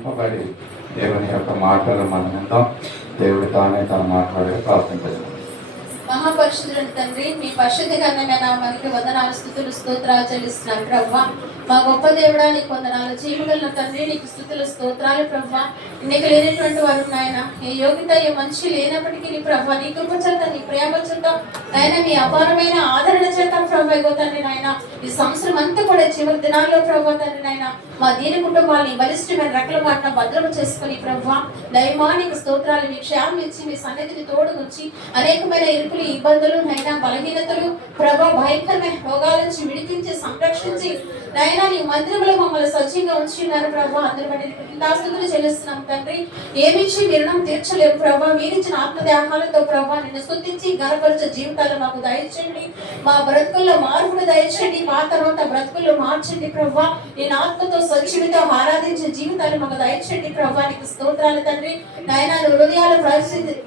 ఆశీర్వదింపబడి దేవుని యొక్క మాటలు మనం విందాం. దేవుడు తానే తాను మాట్లాడే ప్రార్థన చేస్తాం. మహాపరిశుద్ధుడు తండ్రి, మీ పరిశుద్ధ ఘనమైన నామానికి వందనాలు, స్తుతులు, స్తోత్రాలు చెల్లిస్తున్నాను ప్రభువా. మా గొప్ప దేవుడా నీకు వందనాలు. జీవగల తండ్రి నీకు స్తుతులు, స్తోత్రాలు ప్రభువా. నీకు లేనటువంటి వారు నాయన, ఏ యోగ్యత ఏ మనిషి లేనప్పటికీ నీ ప్రభా, నీ కృప చేత, నీ ప్రేమ చేత నాయన, మీ అపారమైన ఆదరణ చేత ప్రభా ఇగో తండ్రి నాయన, ఈ సంవత్సరం అంతా కూడా చివరి దినాల్లో ప్రభా తండ్రి నాయన, మా దీని కుటుంబాన్ని బలిష్టమైన రెక్కల మాటను భద్రమ చేసుకుని ప్రభా దైవా నీకు స్తోత్రాలు, మీ క్షేమం ఇచ్చి మీ సన్నిధిని తోడుగుచ్చి అనేకమైన ఇరుకులు, ఇబ్బందులు నైనా, బలహీనతలు ప్రభా, భయంకరమైన రోగాల నుంచి విడిపించి సంరక్షించి నైనా నీ మందిరంలో మమ్మల్ని సజీవంగా ఉంచున్నారు ప్రభా. అందరి బట్టి కృతజ్ఞతాస్తుతులు చెల్లిస్తున్నాం తండ్రి. ఏమిచ్చి మీ రుణం తీర్చలేము ప్రభా. మీరిచ్చిన ఆత్మదేహాలతో ప్రభా నిన్ను స్తుతించి గణపరిచే జీవితాలు మాకు దయచేయండి. మా బ్రతుకుల్లో మార్పును దయచేయండి. పాత నూత బ్రతుకుల్లో మార్చండి ప్రభా. నేను ఆత్మతో సజీవితో ఆరాధించే జీవితాలు మాకు దయచేయండి ప్రభా. నీకు స్తోత్రాలు తండ్రి. నాయన హృదయాలు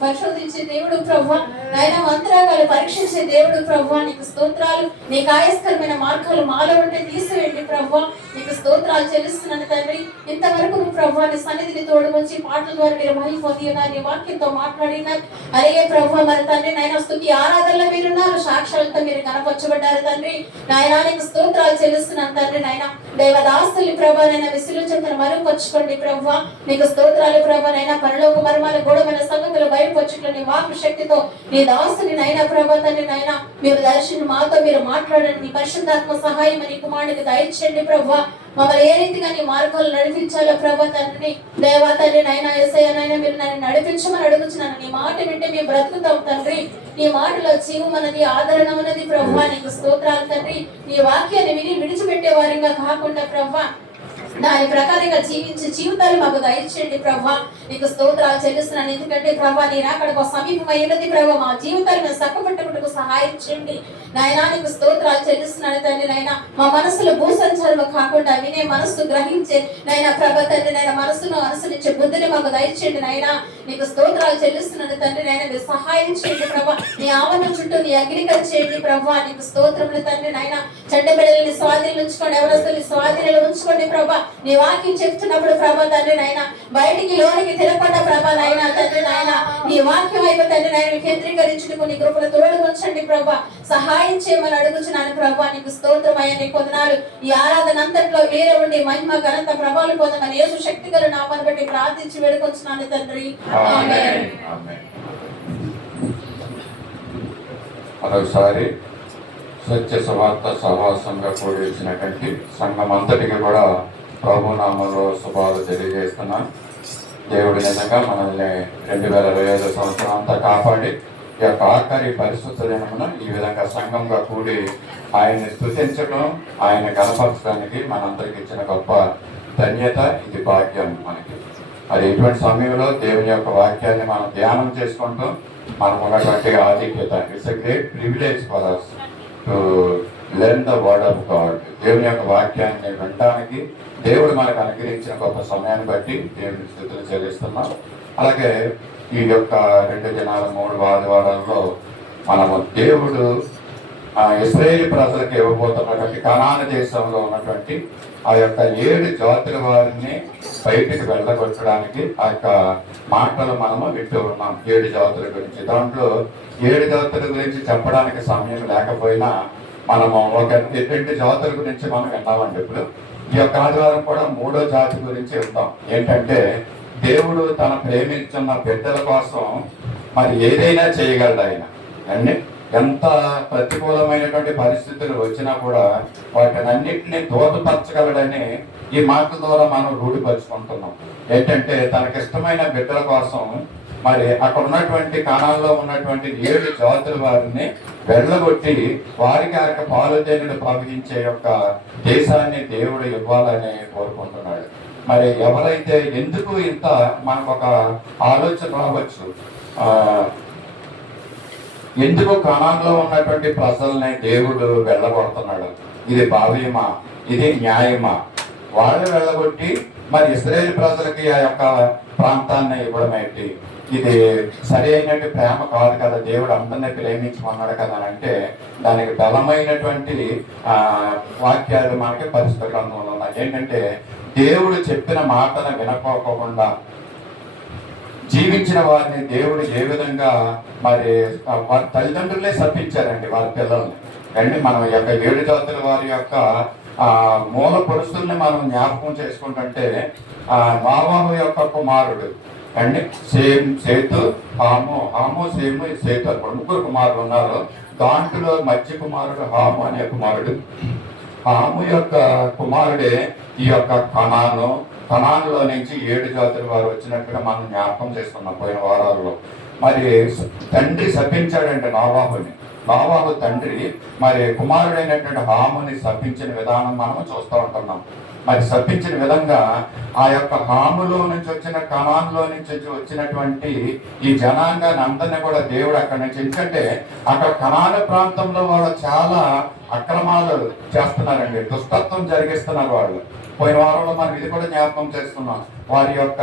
పరిశోధించే దేవుడు ప్రభా, నాయన అంతరాగాలు పరీక్షించే దేవుడు ప్రభా, నీకు స్తోత్రాలు. నీకు ఆయస్కరమైన మార్గాలు మాలో ఉంటే తీసివేయండి ప్రభా. నీకు స్తోత్రాలు చెల్లిస్తున్నాను తండ్రి. ఇంతవరకు నువ్వు ప్రభా నీ సన్నిధిని తోడు వచ్చి పాటల ద్వారా మీరు మహిమొంది ఉన్నారు, నీ వాక్యంతో మాట్లాడినారు. అలాగే ప్రభా మరి తండ్రి నాయన స్తుతి ఆరాధనలో మీరున్నారు, సాక్ష్యాలతో మీరు కనపరచబడ్డారు తండ్రి. నాయన నీకు స్తోత్రాలు చెల్లిస్తున్నాను తండ్రి. నాయన దైవదాస్తులు ప్రభా నైనా విసులు చెంతను మరుగుపరచుకోండి ప్రభా. నీకు స్తోత్రాలు ప్రభా. నైనా పరలోక మర్మాల గూఢమైన సంగతులు బయలుపరచుట్లో నీ వాక్య శక్తితో నీ దాసుని నైనా ప్రభా తండ్రి నాయన మీరు దర్శనం మాతో మీరు మాట్లాడండి. నీ పరిశుద్ధాత్మ సహాయం నీ కుమారుడికి దయచేయండి ప్రభా. మమ్మల్ని ఏ రీతిగా నీ మార్గాలు నడిపించాలో ప్రభా తండ్రిని దేవా తండ్రి నైనా యేసయ్య నైనా మీరు నన్ను నడిపించమని అడుగుతున్నాను. నీ మాట వింటే మేము బ్రతుకుతాం తండ్రి. నీ మాటలో జీవం అన్నది, ఆదరణ ఉన్నది ప్రభా. నీకు స్తోత్రాలు తండ్రి. నీ వాక్యాన్ని విని విడిచిపెట్టే వారిగా కాకుండా ప్రభా దాని ప్రకారంగా జీవించే జీవితాలు మాకు దయచేయండి ప్రభా. నీకు స్తోత్రాలు చెల్లిస్తున్నాను. ఎందుకంటే ప్రభా నీ రాకడకు సమీపమైనది ప్రభా. మా జీవితాలను చక్కబెట్టుకుంటూ సహాయం చేయండి నాయనా. నీకు స్తోత్రాలు చెల్లిస్తున్నాను తండ్రి. నాయనా మా మనసులో భూసంచారము కాకుండా వినే మనస్సు గ్రహించే నైనా ప్రభా తండ్రి నాయన మనసును అనుసరించే బుద్ధిని మాకు దయచేయండి నాయనా. నీకు స్తోత్రాలు చెల్లిస్తున్నాను తండ్రి. నాయన మీరు సహాయం చేయండి ప్రభా. నీ ఆవరణ చుట్టూ నీ అగ్నికర చేయండి ప్రభా. నీకు స్తోత్రములు తండ్రి. నాయన చెడ్డ బిడ్డలని స్వాధీనం ఉంచుకోండి, ఎవరస్తుల్ని స్వాధీనంలో ఉంచుకోండి ప్రభా. నీ వాక్యం చెప్తున్నప్పుడు ప్రభా తండ్రి నాయన బయటికి లోనికి తిరగకుండా ప్రభా నాయన తండ్రి నాయన నీ వాక్యం అయిపో తండ్రి నాయన కేంద్రీకరించుకుని నీ కృపల తోడు ఉంచండి ప్రభా. సహాయం చేయమని అడుగుచున్నాను ప్రభా. నీకు స్తోత్రమయ్యా, నీ కొందనాలు ఈ ఆరాధన అంతట్లో వేరే ఉండి మహిమ ఘనత ప్రభావాలు పొందమని యేసు శక్తి గల నామాన్ని బట్టి ప్రార్థించి వేడుకొంచున్నాను తండ్రి. ఆమేన్. మరోసారి సత్య సువార్త సహవాసంగా కూడి వచ్చినటువంటి సంఘం అంతటికి కూడా ప్రభు నామంలో శుభాలు తెలియజేస్తున్నాను. దేవుడి నిజంగా మనల్ని 2025 సంవత్సరం అంతా కాపాడి ఈ యొక్క ఆఖరి పరిశుద్ధ దినమున ఈ విధంగా సంఘంగా కూడి ఆయన్ని స్తుతించడం, ఆయన కనపరచడానికి మనందరికి ఇచ్చిన గొప్ప ధన్యత, ఇది భాగ్యం మనకి. అది ఇటువంటి సమయంలో దేవుని యొక్క వాక్యాన్ని మనం ధ్యానం చేసుకుంటూ మనకు ఉన్నటువంటి ఆధిక్యత, it's a great privilege for us to learn the word of God. దేవుని యొక్క వాక్యాన్ని వినడానికి దేవుడు మనకు అనుగ్రహించిన గొప్ప సమయాన్ని బట్టి దేవుని స్తుతులు చెల్లిస్తున్నాం. అలాగే ఈ యొక్క 2 దినాల 3 ఆదివారాల్లో మనము దేవుడు ఇశ్రాయేలు ప్రజలకు ఇవ్వబోతున్నటువంటి కనాను దేశంలో ఉన్నటువంటి ఆ యొక్క 7 జాతుల వారిని బయటికి వెళ్ళగొట్టడానికి ఆ యొక్క మాటలు మనము వింటూ ఉన్నాం. 7 జాతుల గురించి, దాంట్లో 7 జాతుల గురించి చెప్పడానికి సమయం లేకపోయినా మనము ఒక 2 జాతుల గురించి మనం విన్నామండి. ఇప్పుడు ఈ యొక్క ఆదివారం కూడా 3వ జాతి గురించి వింటాం. ఏంటంటే దేవుడు తన ప్రేమించున్న బిడ్డల కోసం మరి ఏదైనా చేయగలడు ఆయన. అన్ని ఎంత ప్రతికూలమైనటువంటి పరిస్థితులు వచ్చినా కూడా వాటినన్నింటినీ దోహదపరచగలడని ఈ మాటల ద్వారా మనం రూఢిపరుచుకుంటున్నాం. ఏంటంటే తనకిష్టమైన బిడ్డల కోసం మరి అక్కడ ఉన్నటువంటి కాణాల్లో ఉన్నటువంటి 7 జాతుల వారిని వెళ్ళగొట్టి వారికి ఆ యొక్క పాలుదేనుడు ప్రవహించే యొక్క దేశాన్ని దేవుడు ఇవ్వాలని కోరుకుంటున్నాడు. మరి ఎవరైతే ఎందుకు ఇంత మనకు ఒక ఆలోచన రావచ్చు, ఎందుకు కానాన్లో ఉన్నటువంటి ప్రజల్ని దేవుడు వెళ్ళగొడుతున్నాడు, ఇది భావ్యమా, ఇది న్యాయమా? వాళ్ళు వెళ్ళగొట్టి మరి ఇశ్రాయేలు ప్రజలకి ఆ యొక్క ప్రాంతాన్ని ఇవ్వడం ఏంటి? ఇది సరి అయినట్టు ప్రేమ కాదు కదా. దేవుడు అందరినీ ప్రేమించమన్నాడు కదా అని అంటే దానికి బలమైనటువంటి వాక్యాలు మనకి పరిశుద్ధ గ్రంథంలో ఉన్నాయి. ఏంటంటే దేవుడు చెప్పిన మాటను వినకోకుండా జీవించిన వారిని దేవుడు ఏ విధంగా మరి వారి తల్లిదండ్రులే శపించారండి వారి పిల్లల్ని. అండి మనం యొక్క 7 జాతుల వారి యొక్క మూల పురుషుల్ని మనం జ్ఞాపకం చేసుకుంటుంటే నోవహు యొక్క కుమారుడు అండి సేతు, హాము సేము సేతు అప్పుడు 3 కుమారులు ఉన్నారు. దాంట్లో మధ్య కుమారుడు హాము అనే కుమారుడు. హాము యొక్క కుమారుడే ఈ యొక్క కనానులో నుంచి 7 జాతుల వారు వచ్చినట్టుగా మనం జ్ఞాపకం చేసుకున్నాం పోయిన వారాల్లో. మరి తండ్రి శపించాడంటే నోవహు తండ్రి మరి కుమారుడైనటువంటి హాముని శపించిన విధానం మనం చూస్తూ ఉంటున్నాం. మరి శపించిన విధంగా ఆ యొక్క హాములో నుంచి వచ్చిన కనాన్లో నుంచి వచ్చినటువంటి ఈ జనాంగాన్ని అందరినీ కూడా దేవుడు అక్కడి నుంచి, ఎందుకంటే అక్కడ కనాన ప్రాంతంలో వాళ్ళు చాలా అక్రమాలు చేస్తున్నారండి, దుష్టత్వం జరిగిస్తున్నారు వాళ్ళు. పోయిన వారంలో మనం ఇది కూడా జ్ఞాపకం చేస్తున్నాం. వారి యొక్క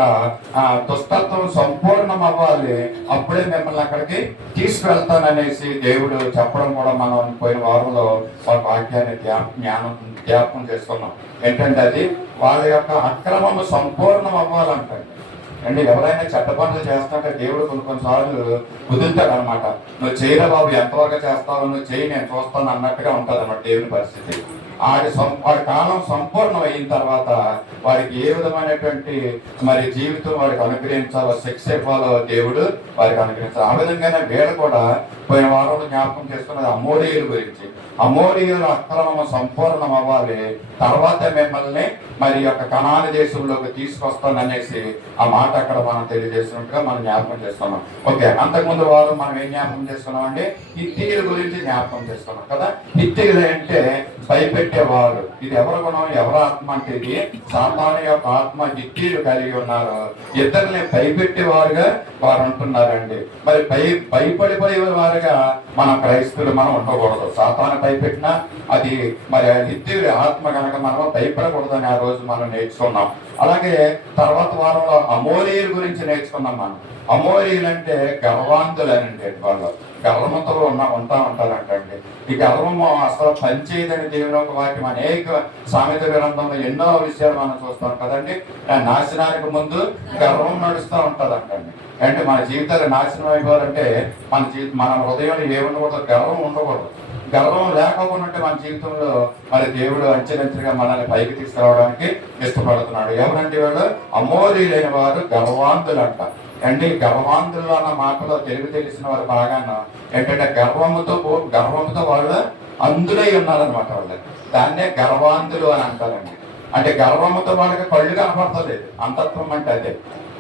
దుష్టత్వం సంపూర్ణం అవ్వాలి, అప్పుడే మిమ్మల్ని అక్కడికి తీసుకువెళ్తాననేసి దేవుడు చెప్పడం కూడా మనం పోయిన వారంలో వారి వాక్యాన్ని జ్ఞాపకం చేసుకున్నాం. ఏంటంటే అది వాళ్ళ యొక్క అక్రమము సంపూర్ణం అవ్వాలంటండి. అండి ఎవరైనా చెడ్డ పనులు చేస్తుంటే దేవుడు కొన్నిసార్లు కుదురుతాడు అనమాట. నువ్వు చేయరా బాబు, ఎంతవరకు చేస్తావు, నువ్వు చేయి, నేను చూస్తాను అన్నట్టుగా ఉంటుంది అన్నమాట దేవుని పరిస్థితి. వాడి కాలం సంపూర్ణం అయిన తర్వాత వాడికి ఏ విధమైనటువంటి మరి జీవితం వాడికి అనుగ్రహించాలో, శిక్ష ఇవ్వాలో దేవుడు వారికి అనుగ్రహించాలి. ఆ విధంగానే వీళ్ళు కూడా పోయిన వారంలో జ్ఞాపకం చేసుకున్నది అమోరీయుల గురించి. అమోరీయుల అక్రమము సంపూర్ణం అవ్వాలి, తర్వాత మిమ్మల్ని మరి యొక్క కనాని దేశంలోకి తీసుకొస్తాననేసి ఆ మాట అక్కడ మనం తెలియజేసినట్టుగా మనం జ్ఞాపకం చేసుకున్నాం. ఓకే, అంతకుముందు వారం మనం ఏం జ్ఞాపకం చేసుకున్నాం అంటే హిత్తీయుల గురించి జ్ఞాపకం చేసుకున్నాం కదా. హిత్తీయులు అంటే భయపెట్టేవారు. ఇది ఎవరి గుణం, ఎవరి ఆత్మ అంటే ఇది సాతాను యొక్క ఆత్మ హిత్తీయులు కలిగి ఉన్నారు. ఇద్దరిని భయపెట్టేవారుగా వారు ఉంటున్నారండి. మరి భయపడిపోయే వారుగా మనం క్రైస్తవులు మనం ఉండకూడదు. సాతాను భయపెట్టినా అది మరి హిత్తీయుడి ఆత్మ కనుక మనం భయపడకూడదని ఆ రోజు మనం నేర్చుకున్నాం. అలాగే తర్వాత వారంలో అమోరీయుల గురించి నేర్చుకున్నాం మనం. అమోరీయులు అంటే గర్వాంతులనండి, వాళ్ళు గర్వంతో ఉంటా ఉంటారంటండి. ఈ గర్వము అసలు పనిచేయదని దేవుని ఒక వాక్యం అనేక సామెత గ్రంథంలో ఎన్నో విషయాలు మనం చూస్తాం కదండి. నాశనానికి ముందు గర్వం నడుస్తూ ఉంటుందంటండి. అంటే మన జీవితాలు నాశనం అయిపోవాలంటే మన హృదయంలో ఏముండకూడదు, గర్వం ఉండకూడదు. గర్వం లేకపోకుండా మన జీవితంలో మరి దేవుడు అంచెలంచెలుగా మనల్ని పైకి తీసుకురావడానికి ఇష్టపడుతున్నాడు. ఎవరంటే వాళ్ళు అమోరీలైన వారు గర్వాంతులు అంట. అండి గర్వాంతులు అన్న మాటలో తెలిసిన వారు బాగాను ఏంటంటే గర్వంతో వాళ్ళు అందులై ఉన్నారనమాట. వాళ్ళు దాన్నే గర్వాంతులు అని అంటారండి. అంటే గర్వంతో వాళ్ళకి కళ్ళు కనపడుతుంది, అంతత్వం అంటే అదే.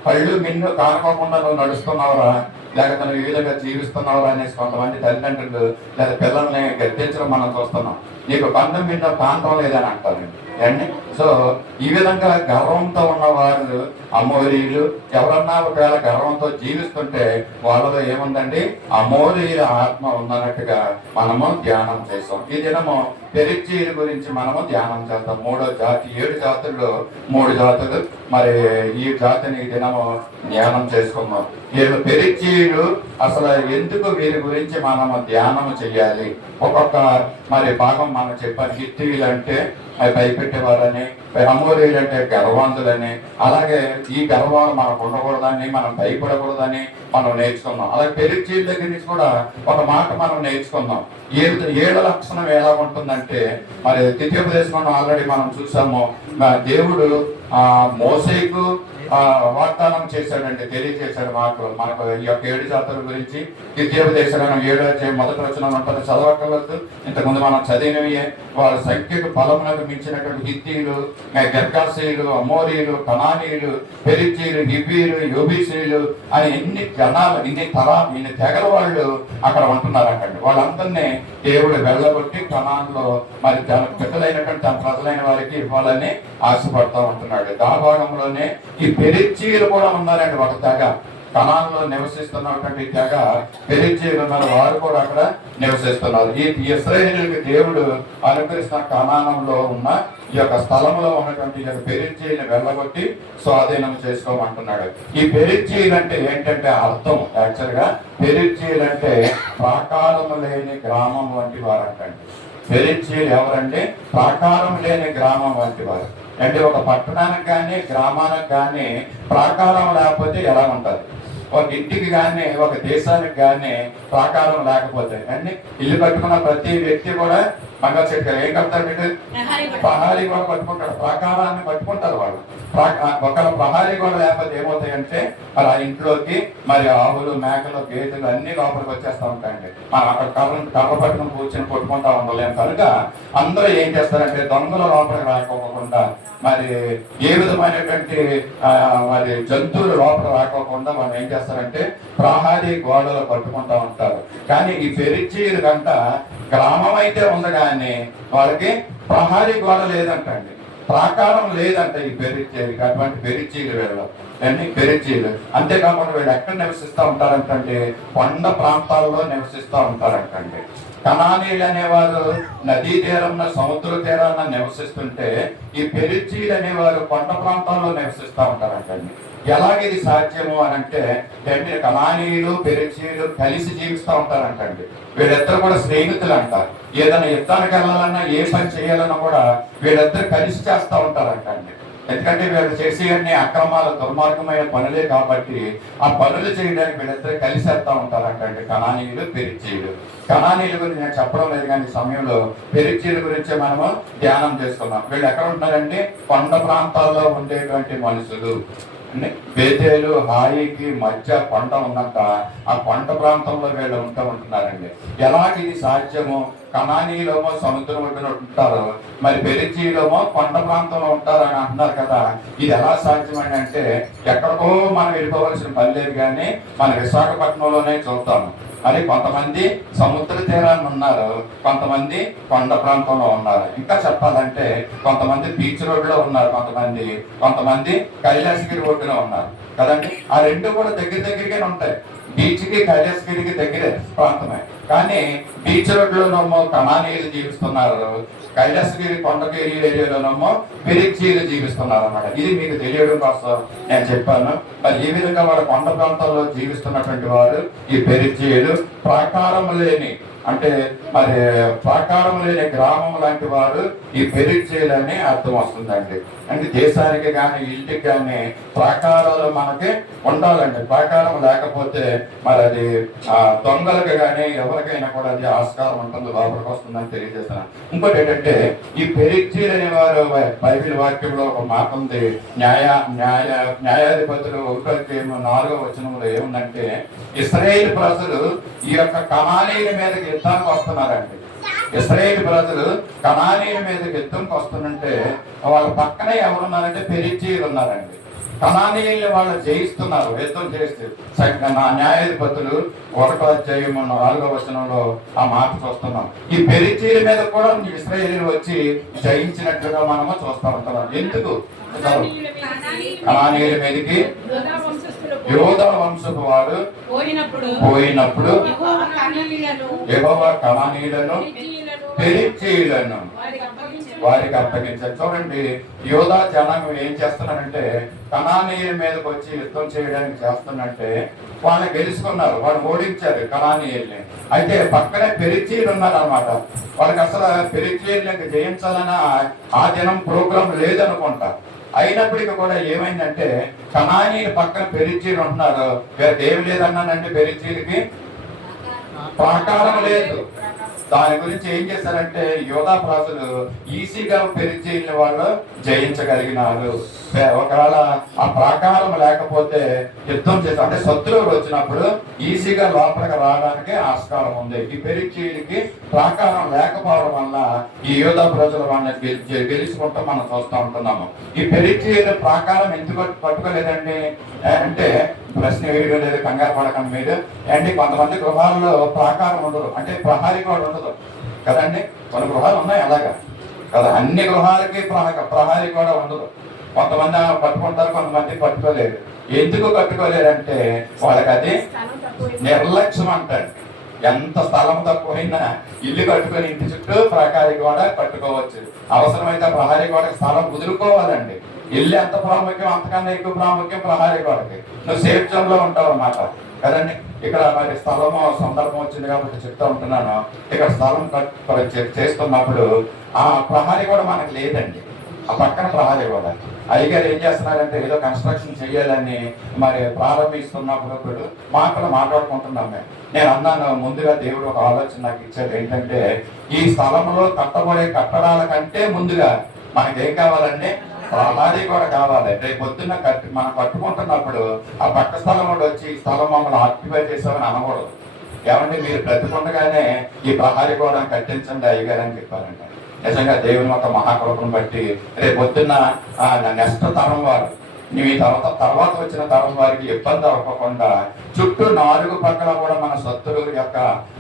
కళ్ళు మిన్ను కానుకోకుండా నువ్వు నడుస్తున్నావురా, లేకపోతే నువ్వు ఈ విధంగా జీవిస్తున్నావురా అనేసి కొంతమంది తల్లిదండ్రులు లేదా పిల్లల్ని గద్దించడం మనం చూస్తున్నాం. నీకు కన్ను మిన్ను కాంతం లేదని అంటారండి. అండి సో ఈ విధంగా గర్వంతో ఉన్నవారు అమోరీయులు. ఎవరన్నా ఒకవేళ గర్వంతో జీవిస్తుంటే వాళ్ళలో ఏముందండి, అమోరీయుల ఆత్మ ఉందన్నట్టుగా మనము ధ్యానం చేస్తాం. ఈ దినము పెరిచ్చీయుల గురించి మనము ధ్యానం చేస్తాం. 3వ జాతి, 7 జాతుల్లో 3 జాతులు. మరి ఈ జాతిని ఈ దినము ధ్యానం చేసుకున్నాం. వీళ్ళు పెరిచ్చీయులు అసలు ఎందుకు వీరి గురించి మనము ధ్యానం చెయ్యాలి, ఒక్కొక్క మరి భాగం మనం చెప్పాలి. హిత్తీయులు అంటే భయపెట్టేవారని, అమోరీయులు అంటే గర్వాంతులని, అలాగే ఈ గర్వాలు మనకు ఉండకూడదని, మనం భయపడకూడదని మనం నేర్చుకున్నాం. అలాగే పెరిచ్చీయుల దగ్గర నుంచి కూడా ఒక మాట మనం నేర్చుకున్నాం. 7 లక్షణం ఎలా ఉంటుందంటే మరి ద్వితీయోపదేశం ఆల్రెడీ మనం చూసాము. దేవుడు మోసేకు వాగ్దానం చేశాడండి, తెలియజేశాడు మనకు ఈ యొక్క 7 జాతుల గురించి. ద్వితీయోపదేశం 7వ మొదటి వచనం ఉంటుంది, చదవక్కర్లేదు. ఇంతకుముందు మనం చదివినవి వాళ్ళ సంఖ్యకు బలమునకు మించినటువంటి హిత్తీయులు, గర్గాసీయులు, అమోరీయులు, కనానీయులు, పెరిచ్చీయులు, హివ్వీయులు, యోబీసీయులు అని ఎన్ని జనాలు, ఇన్ని తెగల వాళ్ళు అక్కడ ఉంటున్నారంటండి. వాళ్ళందరినీ దేవుడు వెళ్ళగొట్టి కనాన్లో మరి తన బిడ్డలైనటువంటి తన ప్రజలైన వారికి ఇవ్వాలని ఆశపడతా ఉంటున్నాడు. ఆ భాగంలోనే ఈ పెరిచ్చీయులు కూడా ఉన్నారండి. ఒక తెగ కనాన్లో నివసిస్తున్నటువంటి తెగ పెరిచ్చీయులు ఉన్నారు, వారు కూడా అక్కడ నివసిస్తున్నారు. ఈ ఇశ్రాయేలుకి దేవుడు అనుగ్రహిస్తున్న కనానంలో ఉన్న ఈ యొక్క స్థలంలో ఉన్నటువంటి పెరిచ్చీయుని వెళ్ళగొట్టి స్వాధీనం చేసుకోమంటున్నాడు. ఈ పెరిచ్చీయులు అంటే ఏంటంటే అర్థం యాక్చువల్గా పెరిచ్చీయులు అంటే ప్రాకారము లేని గ్రామం వంటి వారు అంటండి. పెరిచ్చీయులు ఎవరంటే ప్రాకారం లేని గ్రామం వంటి వారు. అంటే ఒక పట్టణానికి కానీ గ్రామానికి కానీ ప్రాకారం లేకపోతే ఎలా ఉంటుంది? ఒక ఇంటికి కానీ ఒక దేశానికి కానీ ప్రాకారం లేకపోతే అన్ని ఇల్లు కట్టుకున్న ప్రతి వ్యక్తి కూడా మంగళ చెట్టు ఏం కడతారు? మీరు ప్రహారీ కూడా పట్టుకుంటారు, ప్రాకారాన్ని పట్టుకుంటారు వాళ్ళు. ఒకవేళ ప్రహారీ కూడా లేకపోతే ఏమవుతాయంటే మరి ఆ ఇంట్లోకి మరి ఆవులు మేకలు గేదెలు అన్ని లోపలికి వచ్చేస్తూ ఉంటాయండి. మనం అక్కడ కర్ర పట్టుకుని కూర్చొని కొట్టుకుంటా ఉండలేము కనుక అందరూ ఏం చేస్తారంటే దొంగల లోపలికి రాకపోకుండా మరి ఏ విధమైనటువంటి మరి జంతువులు లోపల రాకోకుండా మనం ఏం చేస్తారంటే ప్రహారీ గోడలు పట్టుకుంటా ఉంటారు. కానీ ఈ పెరిచీలు గంట గ్రామం అయితే ఉంది కానీ వాళ్ళకి ప్రహారీ గోడ లేదంటండి, ప్రాకారం లేదంట ఈ పెరిచీలకి. అటువంటి పెరిచీలు వీళ్ళు అన్ని పెరిచీలు. అంతేకాకుండా వీళ్ళు ఎక్కడ నివసిస్తూ ఉంటారంటే కొండ ప్రాంతాల్లో నివసిస్తూ ఉంటారంటండి. కనానీయులు అనేవారు నదీ తీరంలో సముద్ర తీరాన నివసిస్తుంటే ఈ పెరిచీలు అనేవారు కొండ ప్రాంతాల్లో నివసిస్తూ ఉంటారంటండి. ఎలాగిది సాధ్యము అని అంటే కనానీయులు పెరిచీలు కలిసి జీవిస్తూ ఉంటారంటండి. వీళ్ళిద్దరు కూడా స్నేహితులు అంటారు. ఏదైనా యుద్ధానికి వెళ్ళాలన్నా ఏ పని చేయాలన్నా కూడా వీళ్ళిద్దరు కలిసి చేస్తూ ఉంటారంటండి. ఎందుకంటే వీళ్ళు చేసే అన్ని అక్రమాలు దుర్మార్గమైన పనులే కాబట్టి ఆ పనులు చేయడానికి వీళ్ళిద్దరు కలిసి వెళ్తా ఉంటారంటండి కనానీయులు పెరిచీలు. కనానీయుల గురించి నేను చెప్పడం లేదు కానీ ఈ సమయంలో పెరిచీల గురించి మనము ధ్యానం చేసుకున్నాం. వీళ్ళు ఎక్కడ ఉంటున్నారంటే కొండ ప్రాంతాల్లో ఉండేటువంటి మనుషులు. బేతేలు హాయికి మధ్య కొండ ఉన్నంత ఆ కొండ ప్రాంతంలో వీళ్ళు ఉంటున్నారండి. ఎలాగిది సాధ్యము? కనానీయులేమో సముద్రం ఒడ్డున ఉంటారు, మరి పెరిచీలేమో కొండ ప్రాంతంలో ఉంటారని అంటున్నారు కదా. ఇది ఎలా సాధ్యమని అంటే ఎక్కడికో మనం వెళ్ళిపోవలసిన పని లేదు కానీ మన విశాఖపట్నంలోనే చూస్తాము. మరి కొంతమంది సముద్ర తీరాన్ని ఉన్నారు, కొంతమంది కొండ ప్రాంతంలో ఉన్నారు. ఇంకా చెప్పాలంటే కొంతమంది బీచ్ రోడ్లో ఉన్నారు, కొంతమంది కైలాసగిరి ఒడ్డున ఉన్నారు కదండి. ఆ రెండు కూడా దగ్గరగానే ఉంటాయి. బీచ్కి కైలాసగిరికి దగ్గరే ప్రాంతమే. కానీ బీచ్ రోడ్లోనేమో కనానీయులు జీవిస్తున్నారు, కైలాసగిరి కొండగిరి ఏరియాలోనేమో పెరిచీలు జీవిస్తున్నారు అన్నమాట. ఇది మీకు తెలియడం కోసం నేను చెప్పాను. మరి ఈ విధంగా వాళ్ళ కొండ ప్రాంతాల్లో జీవిస్తున్నటువంటి వారు ఈ పెరిచీలు ప్రాకారం లేని అంటే మరి ప్రాకారం లేని గ్రామం లాంటి వారు ఈ పెరిచీలు అని అర్థం వస్తుందండి. అంటే దేశానికి కానీ ఇంటికి కానీ ప్రాకారాలు మనకి ఉండాలండి. ప్రాకారం లేకపోతే మరి అది దొంగలకు కానీ ఎవరికైనా కూడా అది ఆస్కారం ఉంటుంది, లోపలికి వస్తుందని తెలియజేస్తున్నాను. ఇంకోటి ఏంటంటే ఈ పెరిచీలు అనే వారు బైబిల్ వాక్యంలో ఒక మాట ఉంది. న్యాయాధిపతులు 1:4 వచనంలో ఏముందంటే ఇశ్రాయేలు ప్రజలు ఈ యొక్క కనానీయుల మీదకి యుద్ధానికి వస్తున్నారండి. ఇశ్రాయేలు ప్రజలు కనానీయుల మీదకి యుద్ధంకి వస్తుంటే వాళ్ళ పక్కనే ఎవరున్నారంటే పెరిచీలు ఉన్నారండి. కనానీయుల్ని వాళ్ళు జయిస్తున్నారు, యుద్ధం చేస్తే. న్యాయాధిపతులు 1:4 వచనంలో ఆ మాట చూస్తున్నాం. ఈ పెరిచీల మీద కూడా ఇశ్రాయేలీయులు వచ్చి జయించినట్లుగా మనము చూస్తూ ఉంటున్నాం. ఎందుకు? కనానీయుల మీదకి యోధా వంశపు వాడు పోయినప్పుడు యెహోవా కనానీయులను పెరిచీలను వారికి అప్పగించారు. చూడండి, యోధా జనాంగం ఏం చేస్తున్నారంటే కనానీయుల మీదకి వచ్చి యుద్ధం చేయడానికి చేస్తున్నట్టే వాళ్ళు గెలుచుకున్నారు, వాళ్ళు ఓడించారు కనానీయుల్ని. అయితే పక్కనే పెరిచీలు ఉన్నారు అనమాట. వాళ్ళకి అసలు పెరిచీల్ని జయించాలని ఆ దినం ప్రోగ్రాం లేదనుకుంటా. అయినప్పటికీ కూడా ఏమైందంటే కనానీయుల పక్కన పెరిచీలు ఉంటున్నారు. ఏమి లేదన్నానంటే పెరిచీలకి ప్రాకారం లేదు. దాని గురించి ఏం చేశారంటే యోధా ప్రజలు ఈజీగా పెరిచీల్ని వాళ్ళు జయించగలిగినారు. ఒకవేళ ఆ ప్రాకారం లేకపోతే యుద్ధం చేస్తారు అంటే శత్రువులు వచ్చినప్పుడు ఈజీగా లోపలికి రావడానికి ఆస్కారం ఉంది. ఈ పెరిచీలకి ప్రాకారం లేకపోవడం వల్ల ఈ యోధా ప్రజలు వాళ్ళని గెలుచుకుంటూ మనం చూస్తూ ఉంటున్నాము. ఈ పెరిచీల ప్రాకారం ఎందుకు పట్టుకోలేదండి అంటే ప్రశ్న వేయడం లేదు, కంగారు పడకండి మీరు. అంటే కొంతమంది గృహాల్లో ప్రాకారం ఉండదు, అంటే ప్రహారీ కూడా ఉండదు కదండి. కొన్ని గృహాలు ఉన్నాయి అలాగా కదా. అన్ని గృహాలకి ప్రహారీ కూడా ఉండదు. కొంతమంది పట్టుకుంటారు, కొంతమంది పట్టుకోలేరు. ఎందుకు కట్టుకోలేరంటే వాళ్ళకి అది నిర్లక్ష్యం అంటారు. ఎంత స్థలం తక్కువైనా ఇల్లు కట్టుకొని ఇంటి చుట్టూ ప్రహారీ కూడా కట్టుకోవచ్చు. అవసరమైతే ప్రహారీ గోడకి స్థలం కుదురుకోవాలండి. ఇల్లు ఎంత ప్రాముఖ్యం అంతకన్నా ఎక్కువ ప్రాముఖ్యం ప్రహారీ గోడకి. నువ్వు సేఫ్ జోన్ లో ఉంటావు అన్నమాట కదండి. ఇక్కడ మరి స్థలము సందర్భం వచ్చింది కాబట్టి చెప్తా ఉంటున్నాను. ఇక్కడ స్థలం చేస్తున్నప్పుడు ఆ ప్రహారీ కూడా మనకు లేదండి. ఆ పక్కన ప్రహారీ గోడ. అయ్యగారు ఏం చేస్తున్నారంటే ఏదో కన్స్ట్రక్షన్ చేయాలని మరి ప్రారంభిస్తున్నప్పుడు మాట్లాడుకుంటున్నాం మేము. నేను అన్నాను, ముందుగా దేవుడు ఒక ఆలోచన నాకు ఇచ్చాడు. ఏంటంటే ఈ స్థలంలో కట్టబడే కట్టడాల కంటే ముందుగా మనకేం కావాలంటే ప్రహారీ కూడా కావాలి. రేపు పొద్దున్న మనం కట్టుకుంటున్నప్పుడు ఆ పక్క స్థలం కూడా వచ్చి ఈ స్థలం మమ్మల్ని ఆక్యుపై చేసామని అనకూడదు. ఏమంటే మీరు బ్రతికుండగానే ఈ ప్రహారీ కూడా కట్టించండి అయ్యగారు అని చెప్పారంట. నిజంగా దేవుని ఒక మహాకృపను బట్టి రేపు పొద్దున్న నెక్స్ట్ తరం వారు, మీ తర్వాత వచ్చిన తరం వారికి ఇబ్బంది అవ్వకుండా చుట్టూ 4 పక్కల కూడా మన శత్రువుల యొక్క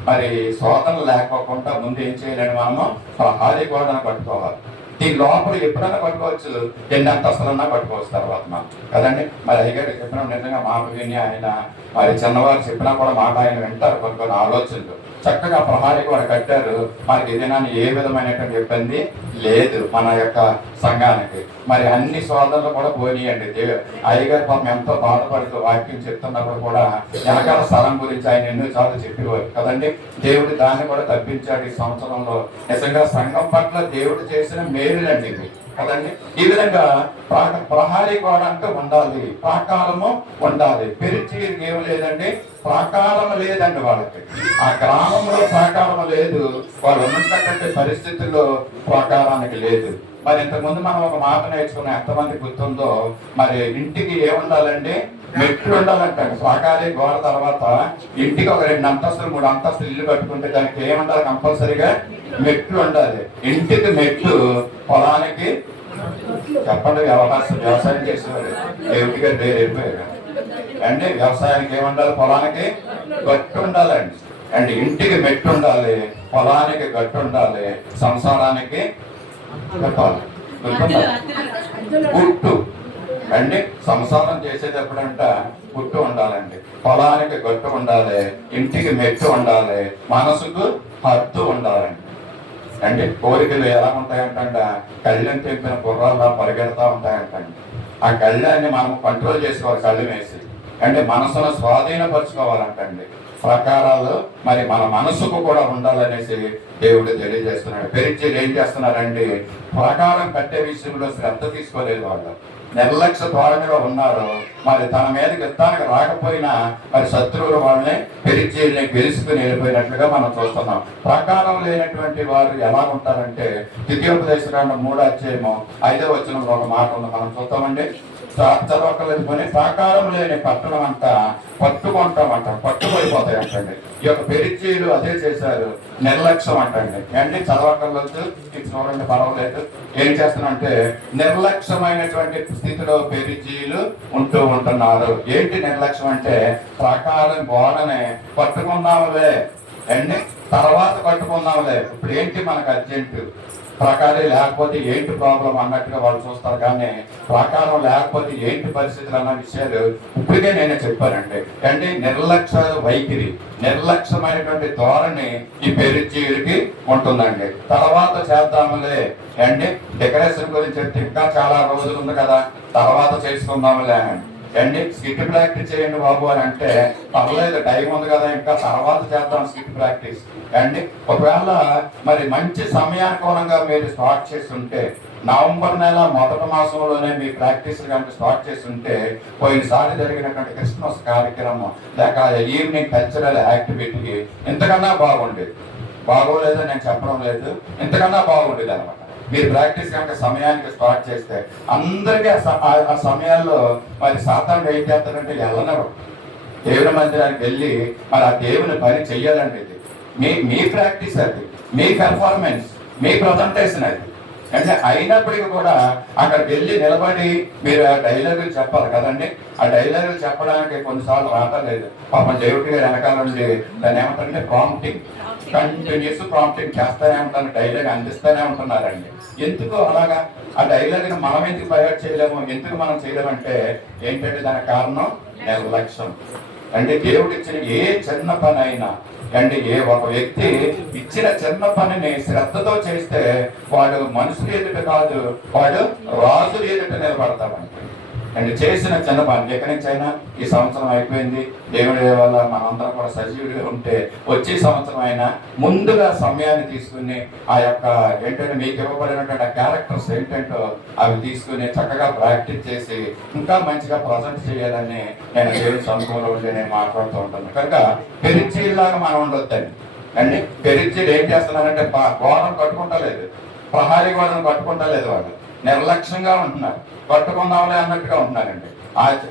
మరి శోధనలు లేకోకుండా ముందు ఏం చేయాలని మనము ప్రహారీ గోడను కట్టుకోవాలి. దీని లోపల ఎప్పుడైనా పట్టుకోవచ్చు, ఎన్ని అంతస్తులన్నా పట్టుకోవచ్చు తర్వాత మనం కదండి. మరి అయ్యగారు చెప్పిన నిజంగా మాట విని ఆయన మరి చిన్నవారు చెప్పినా కూడా మాట ఆయన వింటారు. కొన్ని ఆలోచనలు చక్కగా ప్రహారీ కూడా కట్టారు. మనకి ఏదైనా ఏ విధమైనటువంటి ఇబ్బంది లేదు మన యొక్క సంఘానికి. మరి అన్ని శోధనలు కూడా పోనీయండి. అయ్యగారు పాపం ఎంతో బాధపడుతూ వాక్యం చెప్తున్నప్పుడు కూడా వెనకాల స్థలం గురించి ఆయన ఎన్నోసార్లు చెప్పేవారు కదండి. దేవుడు దాన్ని కూడా తప్పించాడు ఈ సంవత్సరంలో. నిజంగా సంఘం పట్ల దేవుడు చేసిన మేలులండి ఇవి కదండి. ఈ విధంగా ప్రహారీ గోడ అంటూ ఉండాలి, ప్రాకారము ఉండాలి. పెరిచీరికి ఏమి లేదండి, ప్రాకారం లేదండి వాళ్ళకి. ఆ గ్రామంలో ప్రాకారం లేదు, వాళ్ళు ఉన్నటువంటి పరిస్థితుల్లో ప్రాకారానికి లేదు. మరి ఇంతకుముందు మనం ఒక మాట నేర్చుకున్నాం, ఎంతమంది గుర్తుందో, మరి ఇంటికి ఏముండాలండి, మెట్లు ఉండాలంట. ప్రహారీ గోడ తర్వాత ఇంటికి ఒక 2 అంతస్తులు 3 అంతస్తులు ఇల్లు కట్టుకుంటే దానికి ఏముండాలి, కంపల్సరీగా మెట్లు ఉండాలి. ఇంటికి మెట్లు, పొలానికి చెప్పండి వ్యవసాయం చేసేవారు దేవుడిగా వెళ్ళిపోయారు అండి. వ్యవసాయానికి ఏముండాలి, పొలానికి గట్టు ఉండాలండి. అండ్ ఇంటికి మెట్టు ఉండాలి, పొలానికి గట్టు ఉండాలి, సంసారానికి చెప్పాలి గుట్టు అండి. సంసారం చేసేటప్పుడంట గుట్టు ఉండాలండి, పొలానికి గట్టు ఉండాలి, ఇంటికి మెట్టు ఉండాలి, మనసుకు హద్దు ఉండాలండి. అంటే కోరికలు ఎలా ఉంటాయంట, కళ్ళెం తెంపిన గుర్రాల్లో పరిగెడతా ఉంటాయంటండి. ఆ కళ్ళని మనం కంట్రోల్ చేసుకోవాలి, కళ్ళు వేసి అంటే మనసును స్వాధీనపరచుకోవాలంటండి. ప్రకారాలు మరి మన మనసుకు కూడా ఉండాలనేసి దేవుడు తెలియజేస్తున్నాడు. పెరిచీలు ఏం చేస్తున్నారండి, ప్రకారం కట్టే విషయంలో శ్రద్ధ తీసుకోలేదు. వాళ్ళు నిర్లక్ష్య ధోరణిలో ఉన్నారు. మరి తన మీదకి యుద్ధానికి రాకపోయినా మరి శత్రువులు వాళ్ళని పెరిచీల్ని గెలుచుకుని వెళ్ళిపోయినట్లుగా మనం చూస్తున్నాం. ప్రకారం లేనటువంటి వారు ఎలా ఉంటారంటే, ద్వితీయోపదేశకాండం 3వ అధ్యాయము 5వ వచనంలో ఒక మాట ఉంది, మనం చూద్దామండి. చదవకలేదు కొని ప్రాకారం లేని పట్టణం అంతా పట్టుకుంటామంట, పట్టుబడిపోతాయి అంటండి. ఈ యొక్క పెరిచీలు అదే చేశారు, నిర్లక్ష్యం అంటండి. అంటే చదవకలేదు, చూడండి పర్వాలేదు. ఏం చేస్తున్నారంటే నిర్లక్ష్యమైనటువంటి స్థితిలో పెరిచీలు ఉంటున్నారు. ఏంటి నిర్లక్ష్యం అంటే, ప్రాకారం గోడనే పట్టుకున్నాములే అండి, తర్వాత కట్టుకున్నాములే, ఇప్పుడు ఏంటి మనకు అర్జెంటు, ప్రకారం లేకపోతే ఏంటి ప్రాబ్లం అన్నట్టుగా వాళ్ళు చూస్తారు. కానీ ప్రకారం లేకపోతే ఏంటి పరిస్థితులు అన్న విషయాలు ఇప్పటికే నేనే చెప్పానండి. అంటే నిర్లక్ష్య వైఖరి, నిర్లక్ష్యమైనటువంటి ధోరణి ఈ పెరిచీలకి ఉంటుందండి. తర్వాత చేద్దాములే అండి, డెకరేషన్ గురించి చెప్తే ఇంకా చాలా రోజులు ఉంది కదా, తర్వాత చేసుకుందాములే అండి. స్కిట్ ప్రాక్టీస్ చేయండి బాబు అని అంటే, పర్లేదు టైం ఉంది కదా, ఇంకా తర్వాత చేద్దాం స్కిట్ ప్రాక్టీస్ అండి. ఒకవేళ మరి మంచి సమయానుకూలంగా మీరు స్టార్ట్ చేస్తుంటే, నవంబర్ నెల 1వ మాసంలోనే మీ ప్రాక్టీస్ కనుక స్టార్ట్ చేస్తుంటే, పోయినసారి జరిగినటువంటి క్రిస్మస్ కార్యక్రమం లేక ఈవినింగ్ కల్చరల్ యాక్టివిటీ ఇంతకన్నా బాగుండేది. బాగోలేదని నేను చెప్పడం లేదు, ఇంతకన్నా బాగుండేది అనమాట. మీరు ప్రాక్టీస్ కనుక సమయానికి స్టార్ట్ చేస్తే అందరికీ ఆ సమయాల్లో మరి సాతాను ఏం చేస్తారంటే వెళ్ళనరు. దేవుని మందిరానికి వెళ్ళి మరి ఆ దేవుని పని చెయ్యాలండి. ఇది మీ ప్రాక్టీస్, అది మీ పెర్ఫార్మెన్స్, మీ ప్రజెంటేషన్ అది. అంటే అయినప్పటికీ కూడా అక్కడికి వెళ్ళి నిలబడి మీరు ఆ డైలాగులు చెప్పాలి కదండి. ఆ డైలాగులు చెప్పడానికి కొన్నిసార్లు రావట్లేదు. పాపం దేవుడి గారు వెనకాల నుండి దాన్ని ఏమంటారంటే ప్రాంప్టింగ్, కంటిన్యూస్ ప్రాంప్టింగ్ చేస్తూనే ఉంటాను, డైలాగ్ అందిస్తూనే ఉంటున్నారండి. ఎందుకు అలాగా? ఆ డైలాగ్ని మనం ఎందుకు బయట చేయలేము, ఎందుకు మనం చేయలేమంటే ఏంటంటే దానికి కారణం నిర్లక్ష్యం. అంటే దేవుడు ఇచ్చిన ఏ చిన్న పని అయినా అంటే ఒక వ్యక్తి ఇచ్చిన చిన్న పనిని శ్రద్ధతో చేస్తే వాడు మనుషులు ఎదుట కాదు, వాడు రాజులు ఎదుట నిలబడతాడంటే. అండ్ చేసిన చిన్న పని ఎక్కడి నుంచి అయినా ఈ సంవత్సరం అయిపోయింది, దేవుడి దయ వల్ల మనందరం కూడా సజీవుడిగా ఉంటే వచ్చే సంవత్సరం అయినా ముందుగా సమయాన్ని తీసుకుని ఆ యొక్క ఏంటంటే మీకు ఇవ్వబడినటువంటి క్యారెక్టర్స్ ఏంటంటో అవి తీసుకుని చక్కగా ప్రాక్టీస్ చేసి ఇంకా మంచిగా ప్రజెంట్ చేయాలని నేను దేవుని సముఖంలో ఉండి నేను మాట్లాడుతూ ఉంటాను. కనుక పెరిచీలాగా మనం ఉండొద్దండి. అండి పెరిచీలు ఏం చేస్తున్నారంటే గోడను కట్టుకుంటా లేదు, ప్రహారీ గోడను కట్టుకుంటా లేదు, వాళ్ళు నిర్లక్ష్యంగా ఉంటున్నారు, కట్టుకుందాంలే అన్నట్టుగా ఉంటున్నారండి.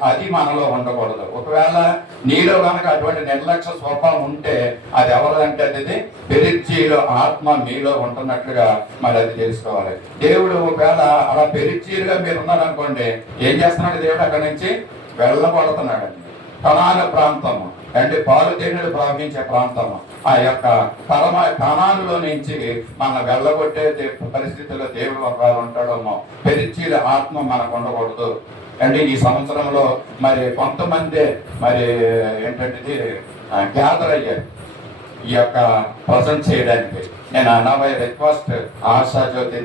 అది మనలో ఉండకూడదు. ఒకవేళ నీలో కనుక అటువంటి నిర్లక్ష్య స్వభావం ఉంటే అది ఎవరంటే అది పెరిచీలో ఆత్మ మీలో ఉంటున్నట్లుగా మరి అది తెలుసుకోవాలి. దేవుడు ఒకవేళ అలా పెరిచీలుగా మీరు ఉన్నారనుకోండి, ఏం చేస్తున్నాడు దేవుడు అక్కడి నుంచి వెళ్ళగొడుతున్నాడండి. కనాను ప్రాంతము అంటే పాలు తేనెలు ప్రవహించే ప్రాంతము, ఆ యొక్క కనానులో నుంచి మన వెళ్ళగొట్టే పరిస్థితుల్లో దేవుడు ఒకవేళ ఉంటాడేమో. పెరిచీల ఆత్మ మనకు ఉండకూడదు. అంటే ఈ సంవత్సరంలో మరి కొంతమంది మరి ఏంటంటే గ్యాదర్ అయ్యారు ఈ యొక్క ప్రజెంట్ చేయడానికి. నేను అన్నమయ్య రిక్వెస్ట్ ఆశాజ్యోతి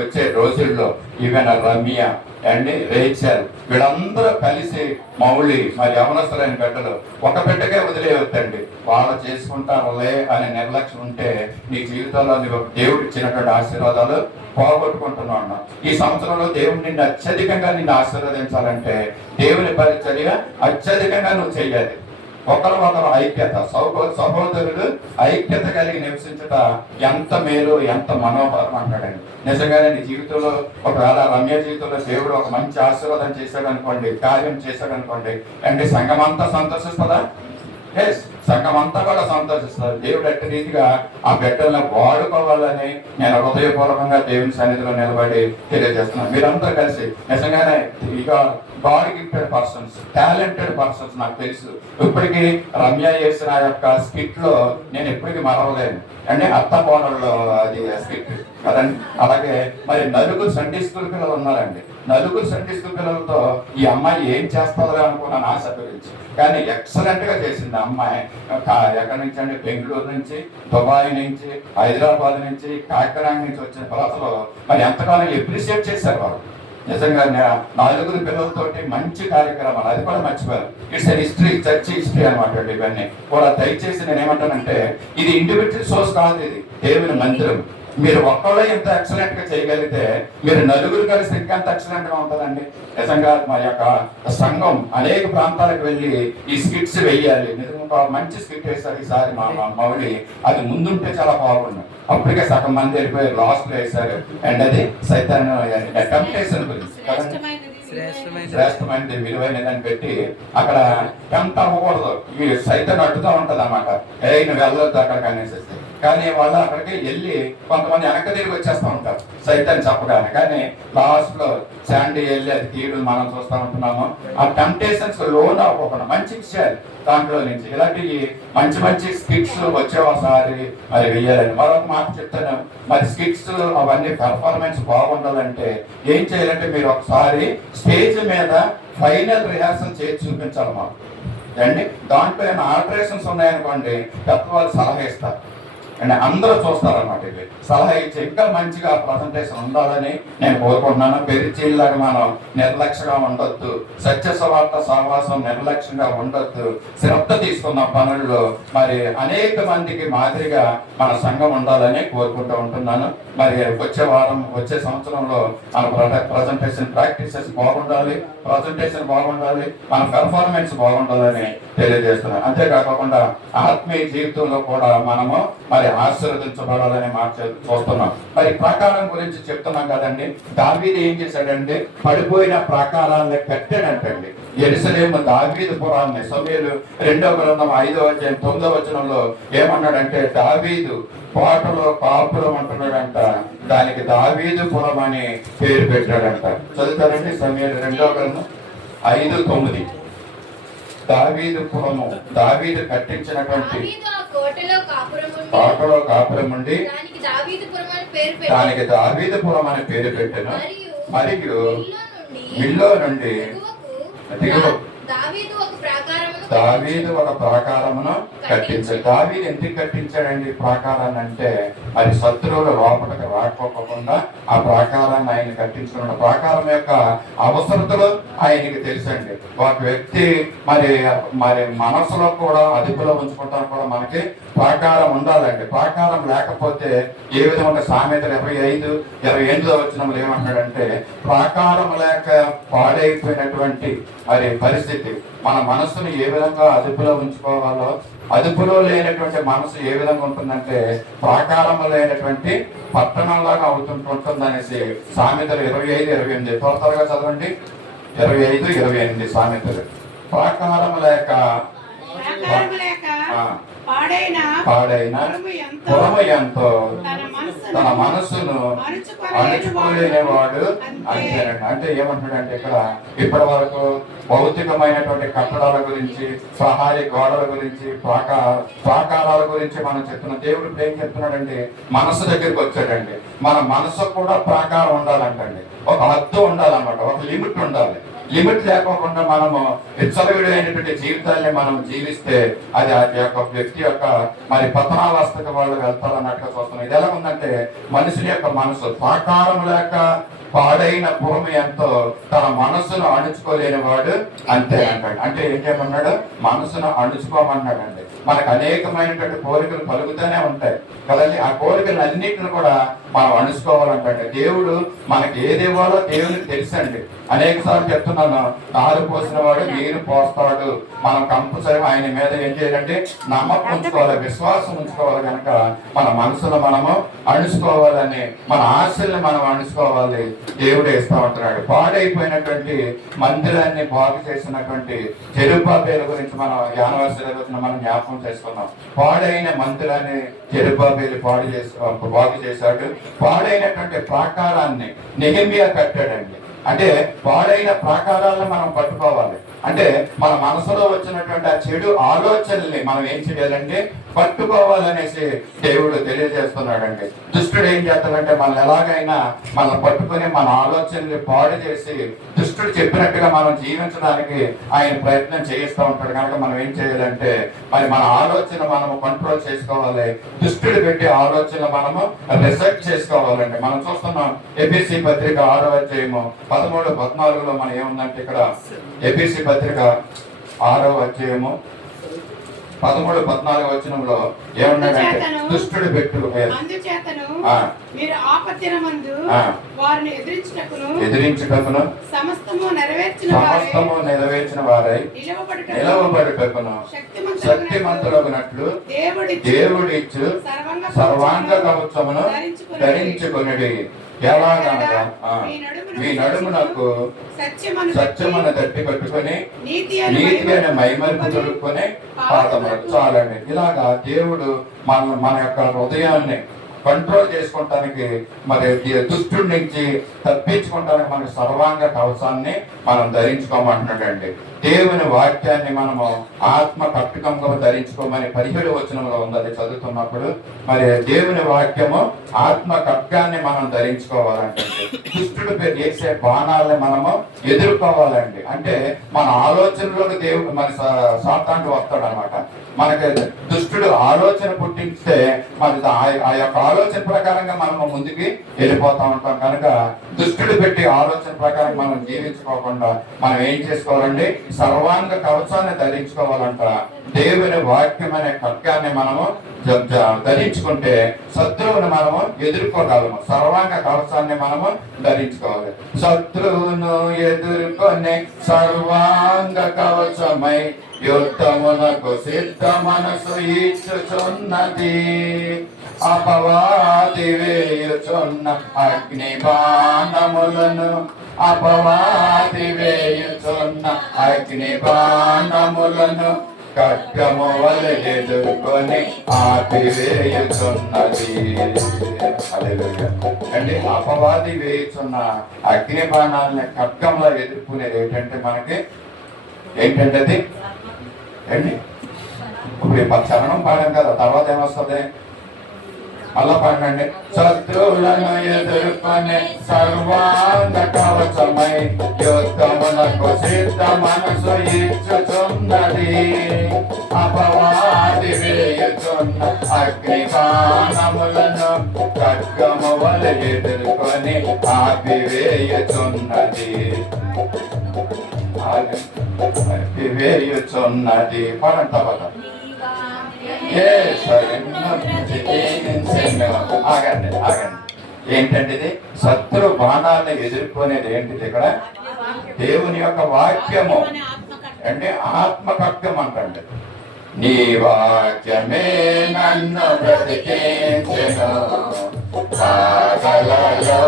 వచ్చే రోజుల్లో ఈవెన్ రమ్య అండ్ రేచల్ వీళ్ళందరూ కలిసి మౌళి మరి యవనస్తులైన బిడ్డలు ఒక బిడ్డకే వదిలేయొద్దండి. వాళ్ళు చేసుకుంటారులే అనే నిర్లక్ష్యం ఉంటే నీ జీవితంలో దేవుడు ఇచ్చినటువంటి ఆశీర్వాదాలు పోగొట్టుకుంటున్నాను. ఈ సంవత్సరంలో దేవుడు నిన్ను అత్యధికంగా నిన్ను ఆశీర్వదించాలంటే దేవుని పరిచర్య అత్యధికంగా నువ్వు చెయ్యాలి. ఒకరు ఐక్యత, సహోదరులు ఐక్యత కలిగి నివసించట ఎంత మేలు, ఎంత మనోహరం అంటాడండి. నిజంగానే నీ జీవితంలో ఒకవేళ రమ్య జీవితంలో దేవుడు ఒక మంచి ఆశీర్వాదం చేశాడు అనుకోండి, కార్యం చేశాడు అనుకోండి, అంటే సంఘం అంతా సంతోషిస్తుందా? ఎస్, సంఘం అంతా కూడా సంతోషిస్తారు. దేవుడు అట్టి రీతిగా ఆ బిడ్డలను వాడుకోవాలని నేను హృదయపూర్వకంగా దేవుని సన్నిధిలో నిలబడి తెలియజేస్తున్నాను. మీరందరూ కలిసి నిజంగానే ఇక God gifted persons, talented persons. నాకు తెలుసు ఇప్పటికీ రమ్య చేసిన యొక్క స్కిట్ లో నేను ఎప్పటికీ మరవలేను అంటే అత్త కోడల్లో అది స్కిట్ కదండి. అలాగే మరి నలుగురు సండే స్కూల్ పిల్లలు ఉన్నారండి. నలుగురు సండే స్కూల్ పిల్లలతో ఈ అమ్మాయి ఏం చేస్తుందో అనుకున్నాను ఆశ గురించి, కానీ ఎక్సలెంట్ గా చేసింది అమ్మాయి. ఎక్కడి నుంచి అంటే బెంగళూరు నుంచి, దుబాయ్ నుంచి, హైదరాబాద్ నుంచి, కాకినాడ నుంచి వచ్చిన ప్రజలు మరి ఎంతకాలం అప్రిషియేట్ చేశారు వాళ్ళు. నిజంగా నలుగురు పిల్లలతోటి మంచి కార్యక్రమాలు, అది కూడా మర్చిపోయారు. ఇట్స్ హిస్టరీ, చర్చ్ హిస్టరీ అనమాట. ఇవన్నీ కూడా దయచేసి నేను ఏమంటానంటే ఇది ఇండివిజువల్ సోర్స్ కాదు, ఇది దేవుని మందిరం. మీరు ఒక్కళ్ళే ఇంత ఎక్సలెంట్ గా చేయగలిగితే మీరు నలుగురు కలిసి ఇంకెంత ఎక్సలెంట్ గా ఉంటుందండి. నిజంగా మా యొక్క సంఘం అనేక ప్రాంతాలకు వెళ్ళి ఈ స్కిట్స్ వేయాలి. నిజంగా మంచి స్కిట్ వేస్తారు ఈసారి మా మౌళి. అది ముందుంటే చాలా బాగుంది. అప్పటికే సగం మంది వెళ్ళిపోయి లాస్ట్ లో వేశారు. అండ్ అది సైతాన్ టెంప్టేషన్ గురించి శ్రేష్టమైనది విలువైనదని పెట్టి అక్కడ టెంప్ట్ అవ్వకూడదు. ఈ సైతాన్ అడ్డుతూ ఉంటది అన్నమాట. నువ్వు వెళ్ళొద్దు అక్కడికి అనేసి. కానీ వాళ్ళు అక్కడికి వెళ్ళి కొంతమంది వెనక తిరిగి వచ్చేస్తూ ఉంటారు సైతాన్ చెప్పగానే. కానీ లాస్ట్ లో శాండీ వెళ్ళి అది తీయడం మనం చూస్తూ ఉంటున్నాము. ఆ టెంప్టేషన్స్ లోన్ అవ్వకుండా మంచి విషయాలు దాంట్లో నుంచి ఇలాంటివి మంచి మంచి స్కిట్స్ వచ్చే ఒకసారి మరి వెయ్యాలని. మరొక మాట చెప్తాను, మరి స్కిట్స్ అవన్నీ పెర్ఫార్మెన్స్ బాగుండాలంటే ఏం చేయాలంటే మీరు ఒకసారి స్టేజ్ మీద ఫైనల్ రిహార్సల్ చేసి చూపించాలి మాకు అండి. దాంట్లో ఏమైనా ఆల్టరేషన్స్ ఉన్నాయనుకోండి పెద్ద వాళ్ళు సలహా ఇస్తారు అండ్ అందరూ చూస్తారన్నమాట. ఇది సలహా ఇచ్చి ఇంకా మంచిగా ప్రజెంటేషన్ ఉండాలని నేను కోరుకుంటున్నాను. పెరిచీల్లాగా మనం నిర్లక్ష్యంగా ఉండొద్దు, సత్య సువార్త సహవాసం నిర్లక్ష్యంగా ఉండొద్దు, శ్రద్ధ తీసుకున్న పనుల్లో మరి అనేక మందికి మాదిరిగా మన సంఘం ఉండాలని కోరుకుంటూ ఉంటున్నాను. మరి వచ్చే వారం వచ్చే సంవత్సరంలో మన ప్రజెంటేషన్ ప్రాక్టీసెస్ బాగుండాలి, ప్రజెంటేషన్ బాగుండాలి, మన పెర్ఫార్మెన్స్ బాగుండాలని తెలియజేస్తున్నాను. అంతేకాకుండా ఆత్మీయ జీవితంలో కూడా మనము మరి ఆశీర్వదించబడాలని మాట చూస్తున్నాం. మరి ప్రాకారం గురించి చెప్తున్నాం కదండి. దావీదు ఏం చేశాడంటే పడిపోయిన ప్రాకారాన్ని కట్టాడంటండి. యెరూషలేము దావీదు పురాన్ని సమూయేలు 2వ గ్రంథం 5వ అధ్యాయం 9వ వచనంలో ఏమన్నాడంటే దావీదు కోటలో కాపురం అంటున్నాడంట, దానికి దావీదు పురం అని పేరు పెట్టాడంట. చదువుతారండి సమూయేలు 2వ గ్రంథం 5:9. దావీదు పురము, దావీదు కట్టించినటువంటి కోటలో కాపురం ఉండి దానికి దావీదుపురం అని పేరు పెట్టాను. మరియు మిల్లో నుండి దావీదు ఒక ప్రాకారమును కట్టించాడు. దావీదు ఎందుకు కట్టించాడండి ప్రాకారాన్ని అంటే, మరి శత్రువులు లోపలికి రాకపోకుండా ఆ ప్రాకారాన్ని ఆయన కట్టించుకున్న ప్రాకారం యొక్క అవసరతలు ఆయనకి తెలుసండి. ఒక వ్యక్తి మరి మరి మనసులో కూడా అదుపులో ఉంచుకుంటానికి కూడా మనకి ప్రాకారం ఉండాలండి. ప్రాకారం లేకపోతే ఏ విధంగా సామెతలు 25:28 వచనంలో ఏమంటాడంటే, ప్రాకారం లేక పాడైపోయినటువంటి మరి పరిస్థితి, మన మనసును ఏ విధంగా అదుపులో ఉంచుకోవాలో, అదుపులో లేనటువంటి మనసు ఏ విధంగా ఉంటుందంటే ప్రాకారం లేనటువంటి పట్టణంలాగా అవుతుంటుందనేసి సామెతలు 25:28 త్వరగా చదవండి. 25:28 సామెతలు. ప్రాకారం లేక పాడైన పురము ఎంతో తన మనస్సును అణుచుకోలేనివాడు అంతేనండి. అంటే ఏమంటాడంటే ఇక్కడ ఇప్పటి వరకు భౌతికమైనటువంటి కట్టడాల గురించి, సహాయ గోడల గురించి, ప్రాకారాల గురించి మనం చెప్తున్న దేవుడు ఇప్పుడు ఏం చెప్తున్నాడండి, మనసు దగ్గరికి వచ్చాడండి. మన మనసు కూడా ప్రాకారం ఉండాలంటండి. ఒక హద్దు ఉండాలన్నమాట, ఒక లిమిట్ ఉండాలి. లిమిట్ లేకోకుండా మనము విచ్చలవిడైనటువంటి జీవితాన్ని మనం జీవిస్తే అది ఆ యొక్క వ్యక్తి యొక్క మరి పతనావస్థకు వాళ్ళు వెళ్తారన్నట్టుగా చూస్తున్నాం. ఇది ఎలా ఉందంటే, మనుషుని యొక్క మనసు ప్రాకారం లేక పాడైన భూమి ఎంతో తన మనసును అణుచుకోలేని వాడు అంతే అంటాడు. అంటే ఏం చేయమన్నాడు, మనసును అణుచుకోమన్నాడండి. మనకు అనేకమైనటువంటి కోరికలు కలుగుతూనే ఉంటాయి కదండి. ఆ కోరికలు అన్నింటిని కూడా మనం అణుచుకోవాలంటే దేవుడు మనకి ఏది ఇవ్వాలో దేవునికి తెలుసండి. అనేక సార్లు చెప్తున్నాను, నారు పోసిన వాడు నీరు పోస్తాడు. మనం కంపల్సరీ ఆయన మీద ఏం చేయాలంటే నమ్మకం ఉంచుకోవాలి, విశ్వాసం ఉంచుకోవాలి. కనుక మన మనసులో మనము అణుచుకోవాలని, మన ఆశల్ని మనం అణుచుకోవాలి. దేవుడు ఇస్తా ఉంటున్నాడు. పాడైపోయినటువంటి మందిరాన్ని బాగు చేసినటువంటి జెరుబ్బాబేలు గురించి మనం యానివర్సరీ రోజున మనం జ్ఞాపకం చేసుకున్నాం. పాడైన మందిరాన్ని జెరుబ్బాబేలు బాగు చేశాడు. పాడైనటువంటి ప్రాకారాన్ని నెహెమ్యా కట్టాడండి. అంటే పాడైన ప్రాకారాలను మనం పట్టుకోవాలి. అంటే మన మనసులో వచ్చినటువంటి ఆ చెడు ఆలోచనల్ని మనం ఏం చేయాలంటే పట్టుకోవాలనేసి దేవుడు తెలియజేస్తున్నాడండి. దుష్టుడు ఏం చేస్తాడంటే మనం ఎలాగైనా మనం పట్టుకుని మన ఆలోచనల్ని పాడు చేసి దుష్టుడు చెప్పినట్టుగా మనం జీవించడానికి ఆయన ప్రయత్నం చేయిస్తూ ఉంటాడు. కనుక మనం ఏం చేయాలంటే మరి మన ఆలోచన మనము కంట్రోల్ చేసుకోవాలి. దుష్టుడు పెట్టే ఆలోచన మనము రిజెక్ట్ చేసుకోవాలండి. మనం చూస్తున్నాం ఎఫెసీ పత్రిక 6వ అధ్యాయము 13-14లో మనం ఏముందంటే, ఇక్కడ ఎఫెసీ పత్రిక 6వ అధ్యాయము 13-14 వచనంలో ఏమన్నాడంటే, దుష్టుడు పెట్టు మీరు ఆపత్తినమందు వారిని ఎదిరించుటకును సమస్తము నెరవేర్చిన వారై నిలవబడుటకును శక్తిమంతులగునట్లు దేవుడిచ్చు సర్వాంగ కవచమును ధరించుకొనుడి. ఎలాగనగా మీ నడుమునకు సత్యమును తట్టి కట్టుకొని నీతి అనే మైమరుపు తొడుక్కొని పాదములకు చాలండి. ఇలాగా దేవుడు మన యొక్క హృదయాన్ని కంట్రోల్ చేసుకోవటానికి, మరి దుష్టుడి నుంచి తప్పించుకోవటానికి మనకి సర్వాంగ కవచాన్ని మనం ధరించుకోమంటున్నాడండి. దేవుని వాక్యాన్ని మనము ఆత్మ కట్టుకంగా ధరించుకోమని 17వ వచనంలో ఉంది. అది చదువుతున్నప్పుడు మరి దేవుని వాక్యము ఆత్మ కట్కాన్ని మనం ధరించుకోవాలంటే, దుష్టుడు చేసే బాణాలని మనము ఎదుర్కోవాలండి. అంటే మన ఆలోచనలోకి దేవుడు మన సాతానుడు వస్తాడు అనమాట. మనకి దుష్టుడు ఆలోచన పుట్టిస్తే మరి ఆ యొక్క ఆలోచన ప్రకారంగా మనము ముందుకి వెళ్ళిపోతా ఉంటాం. కనుక దుష్టుడు పెట్టి ఆలోచన ప్రకారం మనం జీవించుకోకుండా మనం ఏం చేసుకోవాలండి, సర్వాంగ కవచాన్ని ధరించుకోవాలంట. దేవుని వాక్యం అనే ఖడ్గాన్ని మనము ధరించుకుంటే శత్రువుని మనము ఎదుర్కోగలము. సర్వాంగ కవచాన్ని మనము ధరించుకోవాలి. శత్రువును ఎదుర్కొనే సర్వాంగ కవచమై యుద్ధమునకు సిద్ధ మనసు ఇచ్చుచున్నది. అపవాది వేయుచున్న అగ్ని బాణములను ఖడ్గము వలె ఎదుర్కొని ఆపివేయుచున్నది. అంటే అపవాది వేయుచున్న అగ్ని బాణాలని ఖడ్గంలో ఎదుర్కొనేది ఏంటంటే మనకి ఏంటంటే అది ఏంటి, ఇప్పుడు చరణం పాడాం కదా, తర్వాత ఏమొస్తుంది, అలా పడండి. శత్రువులను ఎదుర్కొనే సర్వాంగ కవచమై యుద్ధమునకు సిద్ధ మనసు ఇచ్చుచున్నది. అపవాది వేయుచున్న అగ్నిబాణములను ఖడ్గము వలె ఎదుర్కొని ఆపివేయుచున్నది. ఆపివేయుచున్నది. పడంత పద. ఆగండి ఆగండి. ఏంటంటే ఇది శత్రు బాణాలను ఎదుర్కొనేది ఏంటిది? ఇక్కడ దేవుని యొక్క వాక్యము అంటే ఆత్మ ఖడ్గం అంటండి. నీ వాక్యమే నన్ను బ్రతికించెను, బాధలలో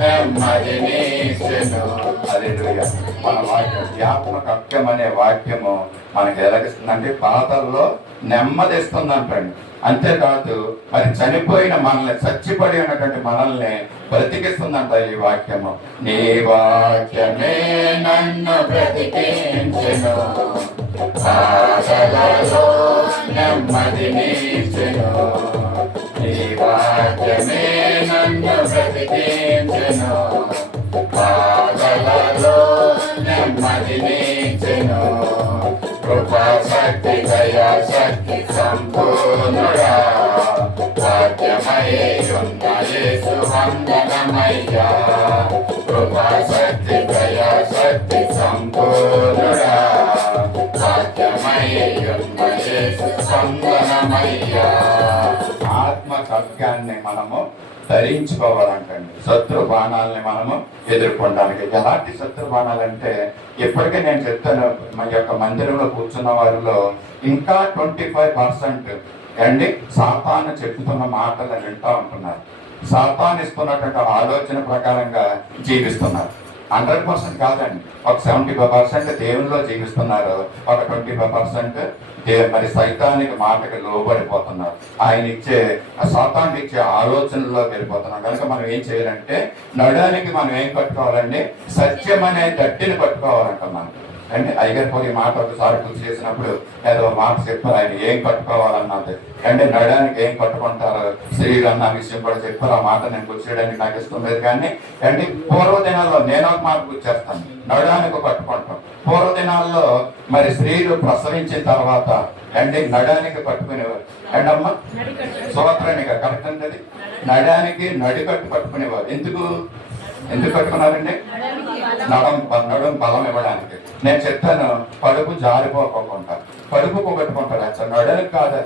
నెమ్మదినిచ్చెను. హల్లెలూయా. మన వాక్యం, ఈ ఆత్మ ఖడ్గం అనే వాక్యము మనకి ఎలాగిస్తుందంటే బాధల్లో నెమ్మదిస్తుందంటండి. అంతేకాదు మరి చనిపోయిన మనల్ని, చచ్చిపడి ఉన్నటువంటి మనల్ని బ్రతికిస్తుందంట ఈ వాక్యము. నీ వాక్యమే నన్ను బ్రతికించెను, బాధలలో నెమ్మదినిచ్చెను. నీ వాక్యమే నన్ను బ్రతికించెను, బాధలలో నెమ్మదినిచ్చెను. కృపా శక్తి దయా శక్తి సంపూర్ణుడా, వాక్యమయ్యున్న యేసు వందనమయ్యా. కృపా శక్తి దయా శక్తి సంపూర్ణుడా, వాక్యమయ్యున్న యేసు వందనమయ్యా. ఆత్మ ఖడ్గాన్ని మనము ధరించుకోవాలంటండి. శత్రు బాణాలని మనము ఎదుర్కొనడానికి. ఎలాంటి శత్రు బాణాలంటే ఇప్పటికే నేను చెప్తాను, మన యొక్క మందిరంలో కూర్చున్న వారిలో ఇంకా 25% అండి సాతాను చెప్తున్న మాటలు వింటూ ఉంటున్నారు. సాతాను ఇస్తున్నటువంటి ఆలోచన ప్రకారంగా జీవిస్తున్నారు. 100% కాదండి, ఒక 75% దేవునిలో జీవిస్తున్నారు, ఒక 25% మరి సైతానికి మాటకి లోబడిపోతున్నారు. ఆయన ఇచ్చే సాతానికి ఇచ్చే ఆలోచనలో వెళ్ళిపోతున్నారు. కనుక మనం ఏం చేయాలంటే నడడానికి మనం ఏం పట్టుకోవాలండి? సత్యం అనే గట్టిని పట్టుకోవాలంట మనం. అంటే అయ్యగారు పోయి మాట ఒకసారి గుర్తు చేసినప్పుడు ఏదో మాట చెప్పారు, ఆయన ఏం పట్టుకోవాలన్నది. అంటే నడడానికి ఏం పట్టుకుంటారు స్త్రీలు అన్న విషయం కూడా చెప్పారు. ఆ మాట నేను గుర్తు చేయడానికి నాకు ఇష్టం లేదు. కానీ అంటే పూర్వదినాల్లో నేను ఒక మాట గుర్తు చేస్తాను, నడడానికి పట్టుకుంటాం. పూర్వదినాల్లో మరి స్త్రీలు ప్రసవించిన తర్వాత అంటే నడానికి పట్టుకునేవారు. అండ్ అమ్మ సోత్రానిగా కరెక్ట్ అంటది, నడానికి నడికట్టు పట్టుకునేవారు. ఎందుకు పట్టుకున్నారండి? నడుం బలం ఇవ్వడానికి. నేను చెప్తాను, కడుపు జారిపోకుండా కడుపుకు పట్టుకుంటారు. అసలు నడనికి కాదు,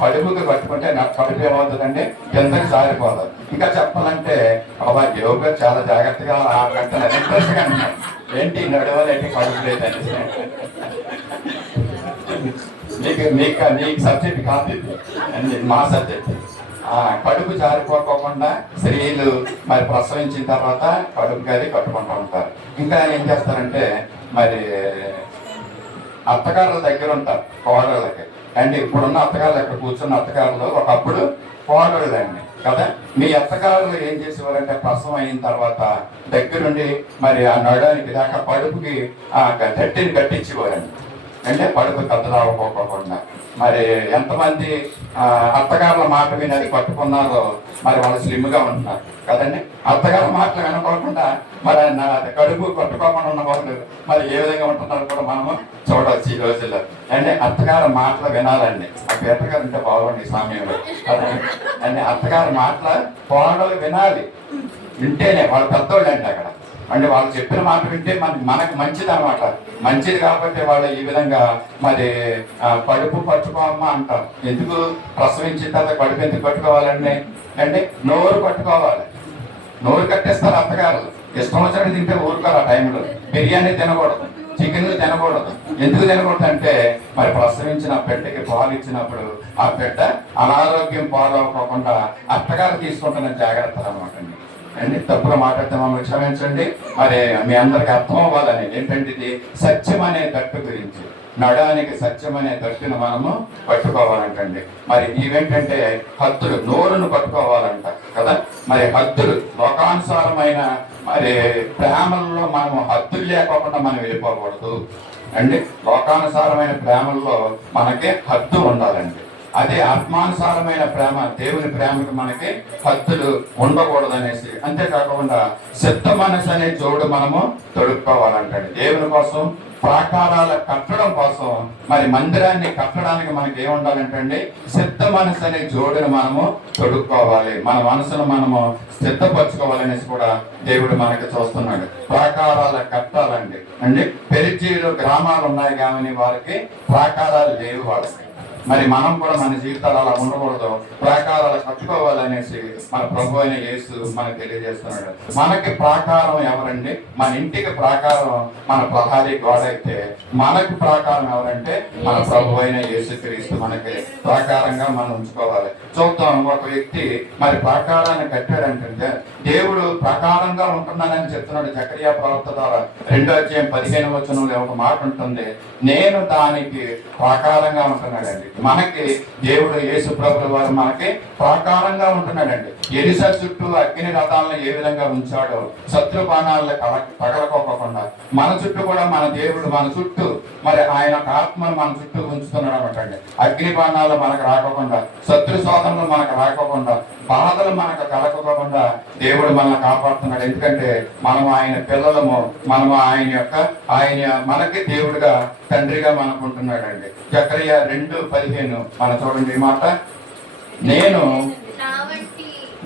కడుపుకి పట్టుకుంటే కడుపు ఏమవుతుందండి? కిందకి జారిపోదు. ఇంకా చెప్పాలంటే బాబా యోగా చాలా జాగ్రత్తగా ఇంట్రెస్ట్గా అంటున్నాను. ఏంటి నడవలేంటి కడుపు లేదండి. నీకు సబ్జెక్ట్ కాదు ఇది, మా సబ్జెక్ట్. కడుపు జారిపోకుండా స్త్రీలు మరి ప్రసవించిన తర్వాత కడుపు గది కట్టుకుంటూ ఉంటారు. ఇంకా ఏం చేస్తారంటే మరి అత్తగారుల దగ్గర ఉంటారు కోడళ్ళకి. అండ్ ఇప్పుడున్న అత్తగారులు, ఎక్కడ కూర్చున్న అత్తగారులు ఒకప్పుడు కోడళ్ళండి కదా. మీ అత్తగారులు ఏం చేసేవారంటే ప్రసవం అయిన తర్వాత దగ్గరుండి మరి ఆ నడడానికి దాకా కడుపుకి గట్టిని కట్టించేవారండి. అంటే కడుపు కదలాడుకోకుండా. మరి ఎంతమంది అత్తగారుల మాట విని పట్టుకున్నారో మరి వాళ్ళు స్లిమ్గా ఉంటున్నారు కదండి. అత్తగారి మాటలు వినకోకుండా మరి కడుపు కట్టుకోకుండా ఉన్న వాళ్ళు మరి ఏ విధంగా ఉంటున్నారో కూడా మనము చూడవచ్చు ఈ రోజుల్లో. అంటే అత్తగారి మాటలు వినాలండి. ఆ పేటగారు ఉంటే బాగుండి సమయంలో కదండి. అంటే అత్తగారి మాటలు కోడలు వినాలి. వింటేనే వాళ్ళు పెద్దోళ్ళు అండి అక్కడ. అంటే వాళ్ళు చెప్పిన మాట వింటే మనకు మంచిది అనమాట. మంచిది కాబట్టి వాళ్ళు ఈ విధంగా మరి కడుపు పట్టుకోమ్మా అంటారు. ఎందుకు? ప్రసవించిన తర్వాత కడుపు ఎందుకు పట్టుకోవాలండి అంటే నోరు పట్టుకోవాలి. నోరు కట్టేస్తారు అత్తగారు. ఇష్టం వచ్చినట్టు తింటే ఊరుకోరు. ఆ టైంలో బిర్యానీ తినకూడదు, చికెన్ తినకూడదు. ఎందుకు తినకూడదు అంటే మరి ప్రసవించిన బిడ్డకి పాలు ఇచ్చినప్పుడు ఆ బిడ్డ అనారోగ్యం పాలవకోకుండా అత్తగారు తీసుకుంటున్న జాగ్రత్తలు అనమాట అండి. అండి తప్పుగా మాట్లాడితే మమ్మల్ని క్షమించండి. మరి మీ అందరికి అర్థం అవ్వాలని ఏంటంటే ఇది సత్యం అనే గట్టు గురించి. నడానికి సత్యం అనే గట్టును మనము పట్టుకోవాలంటండి. మరి ఇవేంటంటే హద్దులు, నోరును పట్టుకోవాలంట కదా. మరి హద్దులు లోకానుసారమైన మరి ప్రేమల్లో మనము హద్దులు లేకోకుండా మనం వెళ్ళిపోకూడదు అండి. లోకానుసారమైన ప్రేమల్లో మనకి హద్దు ఉండాలండి. అదే ఆత్మానుసారమైన ప్రేమ, దేవుని ప్రేమకి మనకి హద్దులు ఉండకూడదు అనేసి. అంతేకాకుండా సిద్ధ మనసు అనే జోడు మనము తొడుక్కోవాలంటండి. దేవుని కోసం ప్రాకారాల కట్టడం కోసం, మరి మందిరాన్ని కట్టడానికి మనకి ఏముండాలంటే సిద్ధ మనసు అనే జోడును మనము తొడుక్కోవాలి. మన మనసును మనము సిద్ధపరచుకోవాలనేసి కూడా దేవుడు మనకి చూస్తున్నాడు. ప్రాకారాల కట్టాలండి అండి. పెరిచీలు గ్రామాలు ఉన్నాయి కానీ వారికి ప్రాకారాలు లేవు వాళ్ళకి. మరి మనం కూడా మన జీవితాలు అలా ఉండకూడదు, ప్రాకారాలు కట్టుకోవాలనేసి మన ప్రభు అయిన యేసు మనకు తెలియజేస్తున్నాడు. మనకి ప్రాకారం ఎవరండి? మన ఇంటికి ప్రాకారం మన ప్రహారీ గోడ అయితే, మనకి ప్రాకారం ఎవరంటే మన ప్రభు అయిన యేసు క్రీస్తు మనకి ప్రాకారంగా మనం ఉంచుకోవాలి. చూద్దాం, ఒక వ్యక్తి మరి ప్రాకారాన్ని కట్టాడంటే దేవుడు ప్రాకారంగా ఉంటున్నానని చెప్తున్నాడు. జకరియా ప్రవక్త ద్వారా 2:15 ఒక మాట ఉంటుంది, నేను దానికి ప్రాకారంగా ఉంటున్నాడండి. మనకి దేవుడు యేసు ప్రభువు వారు మనకి ప్రాకారంగా ఉంటున్నాడండి. ఎలిసా చుట్టూ అగ్ని రథాలను ఏ విధంగా ఉంచాడో శత్రు బాణాలను తగలకోకుండా మన చుట్టూ కూడా మన దేవుడు మన చుట్టూ మరి ఆయన ఆత్మను మన చుట్టూ ఉంచుతున్నాడు అనమాట. అగ్ని బాణాలు మనకు రాకోకుండా, శత్రు శోధనలు మనకు రాకోకుండా, బాధలు మనకు కలగకోకుండా దేవుడు మనల్ని కాపాడుతున్నాడు. ఎందుకంటే మనం ఆయన పిల్లలము, మనము ఆయన మనకి దేవుడుగా తండ్రిగా మనకు ఉంటున్నాడండి. జకరియా 2:15 మనం చూడండి ఈ మాట,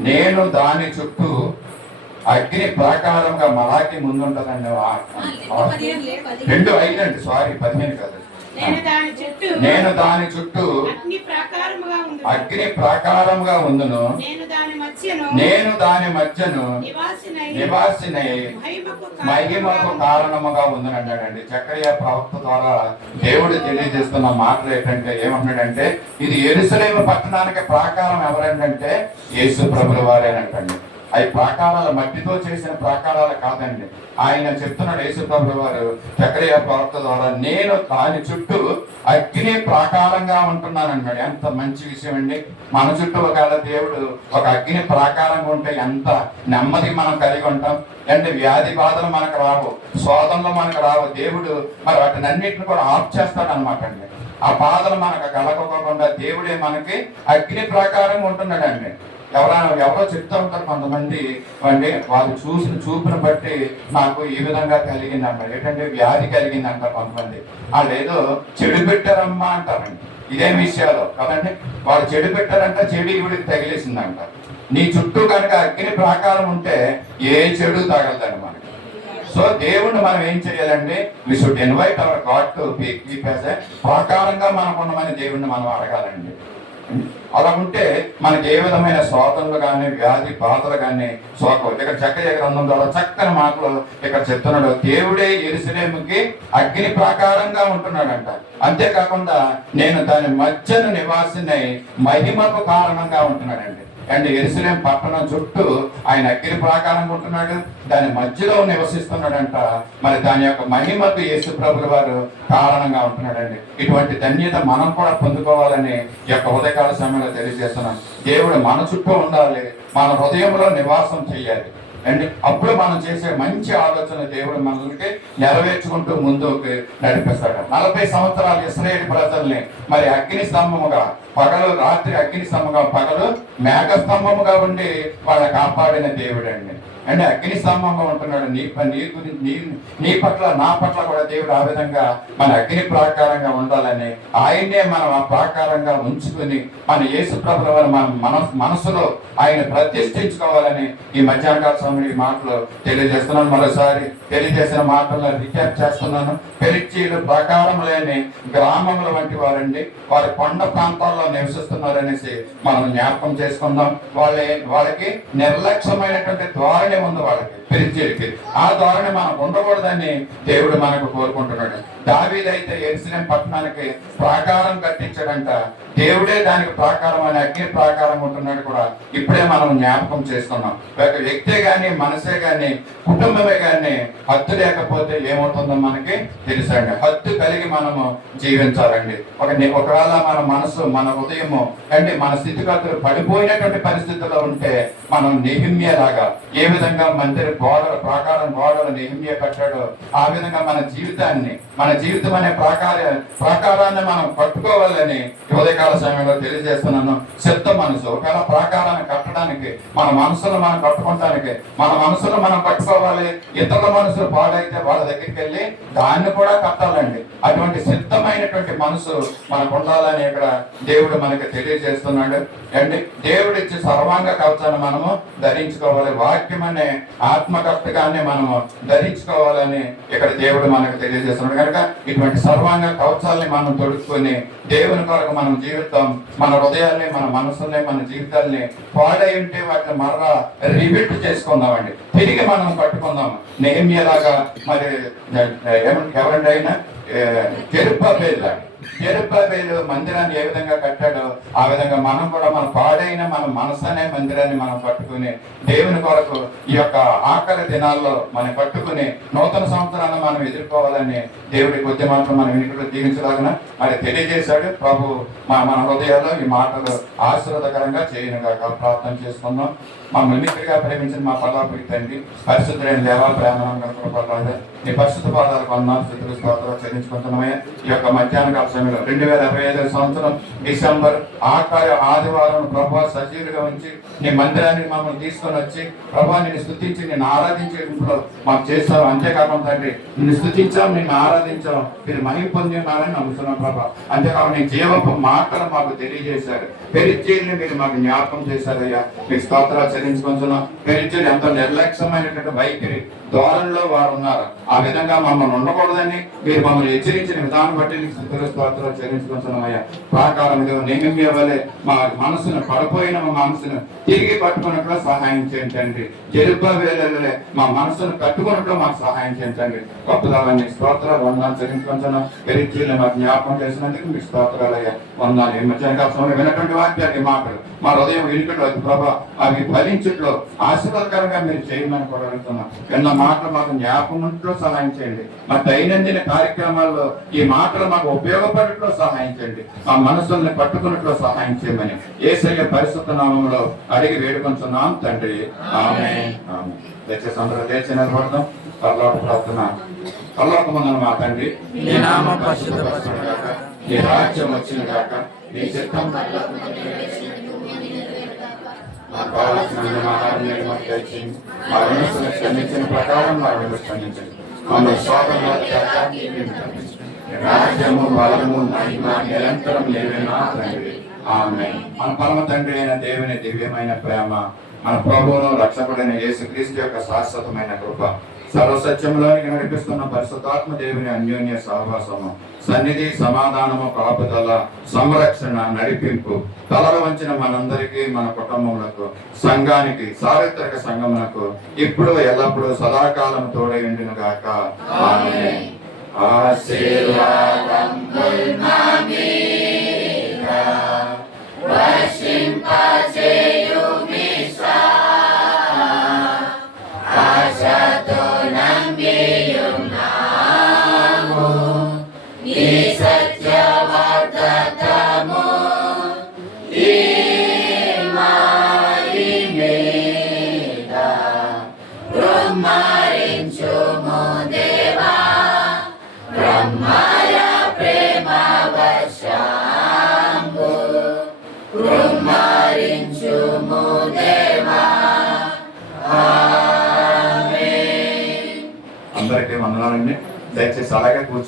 నేను దాని చుట్టూ అగ్ని ప్రాకారంగా మలాకి ముందుంటదండి. 2:5 అండి, సారీ 15 కాదు. నేను దాని చుట్టూ అగ్ని ప్రాకారముగా ఉందును, నేను దాని మధ్యను నివాసినై మహిమకు కారణముగా ఉందని అన్నాడండి. జకరియా ప్రవక్త ద్వారా దేవుడు తెలియజేస్తున్న మాటలు ఏంటంటే ఏమంటున్నాడంటే, ఇది యెరూషలేము పట్టణానికి ప్రాకారం ఎవరంటే యేసు ప్రభుల వారేనంటండి. అవి ప్రాకారాల మట్టితో చేసిన ప్రాకారాలు కాదండి. ఆయన చెప్తున్నాడు యేసు ప్రభుల వారు జకరియా ప్రవక్త ద్వారా, నేను దాని చుట్టూ అగ్ని ప్రాకారంగా ఉంటున్నానన్నాడు. ఎంత మంచి విషయం అండి. మన చుట్టూ ఒకవేళ దేవుడు ఒక అగ్ని ప్రాకారంగా ఉంటే ఎంత నెమ్మది మనం కలిగి ఉంటాం అంటే. వ్యాధి బాధలు మనకు రావు, శోధనలు మనకు రావు. దేవుడు మరి వాటిని అన్నింటిని కూడా ఆఫ్ చేస్తాడు అనమాట అండి. ఆ బాధలు మనకు కలగకుండా దేవుడే మనకి అగ్ని ప్రాకారంగా ఉంటున్నాడండి. ఎవరో చెప్తూ ఉంటారు కొంతమంది అండి, వాళ్ళు చూసిన చూపును బట్టి నాకు ఈ విధంగా కలిగింది అంటారు. ఏంటంటే వ్యాధి కలిగింది అంటారు కొంతమంది. వాళ్ళు ఏదో చెడు పెట్టారమ్మా అంటారండి. ఇదేం విషయాలు కదండి. వాళ్ళు చెడు పెట్టారంట, చెడు ఈవిడికి తగిలేసిందంట. నీ చుట్టూ కనుక అగ్ని ప్రాకారం ఉంటే ఏ చెడు తగలదండి మనకి. సో దేవుణ్ణి మనం ఏం చేయాలండి, we should invite our God to keep as a ప్రాకారంగా మనకు ఉండమని దేవుణ్ణి మనం అడగాలండి. అలా ఉంటే మనకి ఏ విధమైన శోధనలు కానీ వ్యాధి బాధలు కానీ సోకవు. ఇక్కడ జకరియా గ్రంథం ద్వారా చక్కని మాటలు ఇక్కడ చెప్తున్నాడు. దేవుడే యెరూషలేముకి అగ్ని ప్రాకారంగా ఉంటున్నాడంట. అంతేకాకుండా నేను దాని మధ్యను నివాసినై మహిమకు కారణంగా ఉంటున్నాడండి. అండ్ యెరూషలేము పట్టణం చుట్టూ ఆయన అగ్ని ప్రాకారంగా ఉంటున్నాడు, దాని మధ్యలో నివసిస్తున్నాడంట. మరి దాని యొక్క మహిమకు యేసు ప్రభుల వారు కారణంగా ఉంటున్నాడండి. ఇటువంటి ధన్యత మనం కూడా పొందుకోవాలని ఈ యొక్క ఉదయకాల సమయంలో తెలియజేస్తున్నాం. దేవుడు మన చుట్టూ ఉండాలి, మన హృదయంలో నివాసం చేయాలి అండ్ అప్పుడు మనం చేసే మంచి ఆలోచన దేవుడు మనకి నెరవేర్చుకుంటూ ముందుకు నడిపిస్తాడు. 40 సంవత్సరాలు ఇశ్రాయేలు ప్రజల్ని మరి అగ్ని స్తంభముగా పగలు, రాత్రి అగ్ని స్తంభముగా, పగలు మేఘ స్తంభముగా ఉండి వాళ్ళని కాపాడిన దేవుడు అండి. అంటే అగ్ని స్తంభంగా ఉంటున్నాడు. నీ పట్ల నా పట్ల కూడా దేవుడు ఆ విధంగా మన అగ్ని ప్రాకారంగా ఉండాలని, ఆయన్నే మనం ఆ ప్రాకారంగా ఉంచుకుని మన యేసు ప్రభువుల మన మనసులో ఆయన ప్రతిష్ఠించుకోవాలని ఈ మధ్యాహ్న సమయం ఈ మాటలు తెలియజేస్తున్నాను. మరోసారి తెలియజేసిన మాటలను రికాప్ చేస్తున్నాను. పెరిచీలు ప్రాకారం లేని గ్రామముల వంటి వారండి, వారి కొండ ప్రాంతాల్లో నివసిస్తున్నారనేసి మనం జ్ఞాపకం చేసుకుందాం. వాళ్ళకి నిర్లక్ష్యమైనటువంటి ధోరణి ఉంది వాళ్ళకి, పెరిచీలకి. ఆ ధోరణి మనకు ఉండకూడదని దేవుడు మనకు కోరుకుంటున్నాడు. దావీదైతే యెరూషలేము పట్టణానికి ప్రాకారం కట్టించాడంట. దేవుడే దానికి ప్రాకారం అని అగ్ని ప్రాకారం ఉంటున్నాడు కూడా ఇప్పుడే మనం జ్ఞాపకం చేస్తున్నాం. ఒక వ్యక్తే గాని, మనసే గాని, కుటుంబమే గాని హద్దు లేకపోతే ఏమవుతుందో మనకి తెలుసండి. హద్దు కలిగి మనము జీవించాలండి. ఒకవేళ మన మనసు, మన హృదయము అంటే మన స్థితిగతులు పడిపోయినటువంటి పరిస్థితుల్లో ఉంటే మనం నెహెమ్యా లాగా ఏ విధంగా మందిర గోడలు గోడలు నెహ్మియా కట్టాడో ఆ విధంగా మన జీవితం అనే ప్రాకారాన్ని మనం కట్టుకోవాలని ఉదయకాల సమయంలో తెలియజేస్తున్నాను. సిద్ధ మనసు ఒకవేళ ప్రాకారాన్ని కట్టడానికి మన మనసును మనం కట్టుకోవడానికి మన మనసును మనం కట్టుకోవాలి. ఇతరుల మనసులు పాడైతే వాళ్ళ దగ్గరికి వెళ్ళి దాన్ని కూడా కట్టాలండి. అటువంటి సిద్ధమైనటువంటి మనసు మనకు ఉండాలని ఇక్కడ దేవుడు మనకి తెలియజేస్తున్నాడు అండి. దేవుడు ఇచ్చే సర్వాంగ కవచాన్ని మనము ధరించుకోవాలి. వాక్యం అనే ఆత్మకర్తగాన్ని మనము ధరించుకోవాలని ఇక్కడ దేవుడు మనకు తెలియజేస్తున్నాడు. కనుక ఇటువంటి సర్వాంగ కవచాలని మనం తొడుక్కొని దేవుని కొరకు మనం జీవితం, మన హృదయాల్ని, మన మనసుల్ని, మన జీవితాల్ని పాడై ఉంటే వాటిని మరలా రిబిల్డ్ చేసుకుందామండి. తిరిగి మనం కట్టుకుందాం. నెహెమ్యాలాగా మరి ఎవరండి అయినా జెరుబ్బాబెలు మందిరాన్ని ఏ విధంగా కట్టాడో ఆ విధంగా మనం కూడా మన పాడైన మన మనసు అనే మందిరాన్ని మనం కట్టుకుని దేవుని కొరకు ఈ యొక్క ఆఖరి దినాల్లో మనం కట్టుకుని నూతన సంవత్సరాన్ని మనం ఎదుర్కోవాలని దేవుడి కొద్ది మాత్రం మనం వెనుకలు దీవించలాగిన మరి తెలియజేశాడు ప్రభు. మన హృదయాల్లో ఈ మాటలు ఆశీర్వాదకరంగా చేయనుగా ప్రార్థన చేసుకుందాం. మమ్మల్ని మిత్రిగా ప్రేమించిన మా పదాపి తండ్రి, పరిశుద్ధులైన దేవా, ప్రేమ నీ పరిశుద్ధ పాదాలకు వందనాలు, స్తుతులు, స్తోత్రాలు చెల్లించుకుంటున్నామయ్యా. ఈ యొక్క మధ్యాహ్న కాల సమయంలో 2025 సంవత్సరం డిసెంబర్ ఆఖరి ఆదివారం ప్రభా సజీవులుగా ఉంచి నీ మందిరాన్ని మమ్మల్ని తీసుకొని వచ్చి ప్రభా నిన్ను స్తుతించి నిన్ను ఆరాధించే ఇంట్లో మాకు చేస్తావు. అంతేకాకుండా తండ్రి నిన్ను స్తుతించాం, నిన్ను ఆరాధించాం, మీరు మహిమ పొంది ఉన్నారని నమ్ముతున్నాం ప్రభా. అంతేకాకుండా నీ జీవపు మాటలు మాకు తెలియజేశారు. పెరిచీల్ని మీరు మాకు జ్ఞాపకం చేశారయ్యా. మీకు స్తోత్రాలు చెల్లించుకుంటున్నాం. పెరిచీలు ఎంతో నిర్లక్ష్యమైనటువంటి వైఖరి ధోరణిలో వారు ఉన్నారు. ఆ విధంగా మమ్మల్ని ఉండకూడదని మీరు మమ్మల్ని హెచ్చరించిన విధానం బట్టి నీకు స్తుతులు, స్తోత్రాలు చెల్లించుకుంటున్నామయ్యా. ప్రాకారం నెహెమ్యా వలె మా మనసును పడిపోయిన మా మనసును తిరిగి పట్టుకున్నట్లు సహాయం చేయండి. జెరుబ్బాబెలు మా మనసును కట్టుకున్నట్లు మాకు సహాయం చేయండి. గొప్పదాన్ని స్తోత్రాలు వందనాలు చెల్లించుకుంటున్నాం. పెరిచీలు మాకు జ్ఞాపకం చేసినందుకు మీకు స్తోత్రాలయ్యా, వందనాలు. మధ్యాహ్న వినటువంటి వాక్యాన్ని మాటలు మా హృదయం వినికట్లో ప్రభా అవి ఫలించుట్లో ఆశీర్వాదకరంగా మీరు చేయమని కూడా అడుగుతున్నాం. విన్న మాటలు మాకు జ్ఞాపకంలో సహాయం చేయండి. మా దైనందిన కార్యక్రమాల్లో ఈ మాటలు మాకు ఉపయోగపడట్లో సహాయం చేయండి. మా మనసుల్ని పట్టుకున్నట్లో సహాయం చేయమని యేసయ్య పరిశుద్ధ నామములో అడిగి వేడుకొంచున్నాం తండ్రి, ఆమేన్. దయచేసి అందరూ లేచి నిలబడదాం. పరలోక ప్రార్థన. పరలోకమందున్న మా తండ్రి, నీ నామం పరిశుద్ధపరచబడును గాక, నీ రాజ్యం వచ్చిన గాక, నీ చిత్తం మాకు కావాల్సిన ఆహారం నేడు మాకు దయచేయండి. మా రుణస్తులను క్షమించిన ప్రకారం మా రుణం క్షమించండి. మమ్మల్ని శోధనలో తేకండి, మేము తప్పించండి. రాజ్యము, బలము, మహిమ నిరంతరం నీవేనా తండ్రి, ఆమేన్. మన పరమ తండ్రి అయిన దేవుని దివ్యమైన ప్రేమ, మన ప్రభువును రక్షకుడైన యేసుక్రీస్తు యొక్క శాశ్వతమైన కృప, సర్వసత్యంలోనికి నడిపిస్తున్న పరిశుద్ధాత్మ దేవుని అన్యోన్య సహవాసము, సన్నిధి, సమాధానము, కాపుదల, సంరక్షణ, నడిపింపు తలలు వంచిన మనందరికీ, మన కుటుంబములకు, సంఘానికి, చారిత్రక సంఘమునకు ఇప్పుడు ఎల్లప్పుడూ సదాకాలం తోడై ఉండును గాక, ఆమేన్. ఆశీర్వాదముల్ మా మీద వర్షింపజేయు మీషా, ఆశతో నమ్మియున్నాము నీ సత్యవాగ్దానము, ఈ మారి మీద బ్రహ్మరించుము దేవా, బ్రహ్మయ ప్రేమ వర్షంబు బ్రహ్మరించుము దేవా, ఆమేన్. అందరికీ వందనాలండి. దయచేసి అలాగే కూర్చో.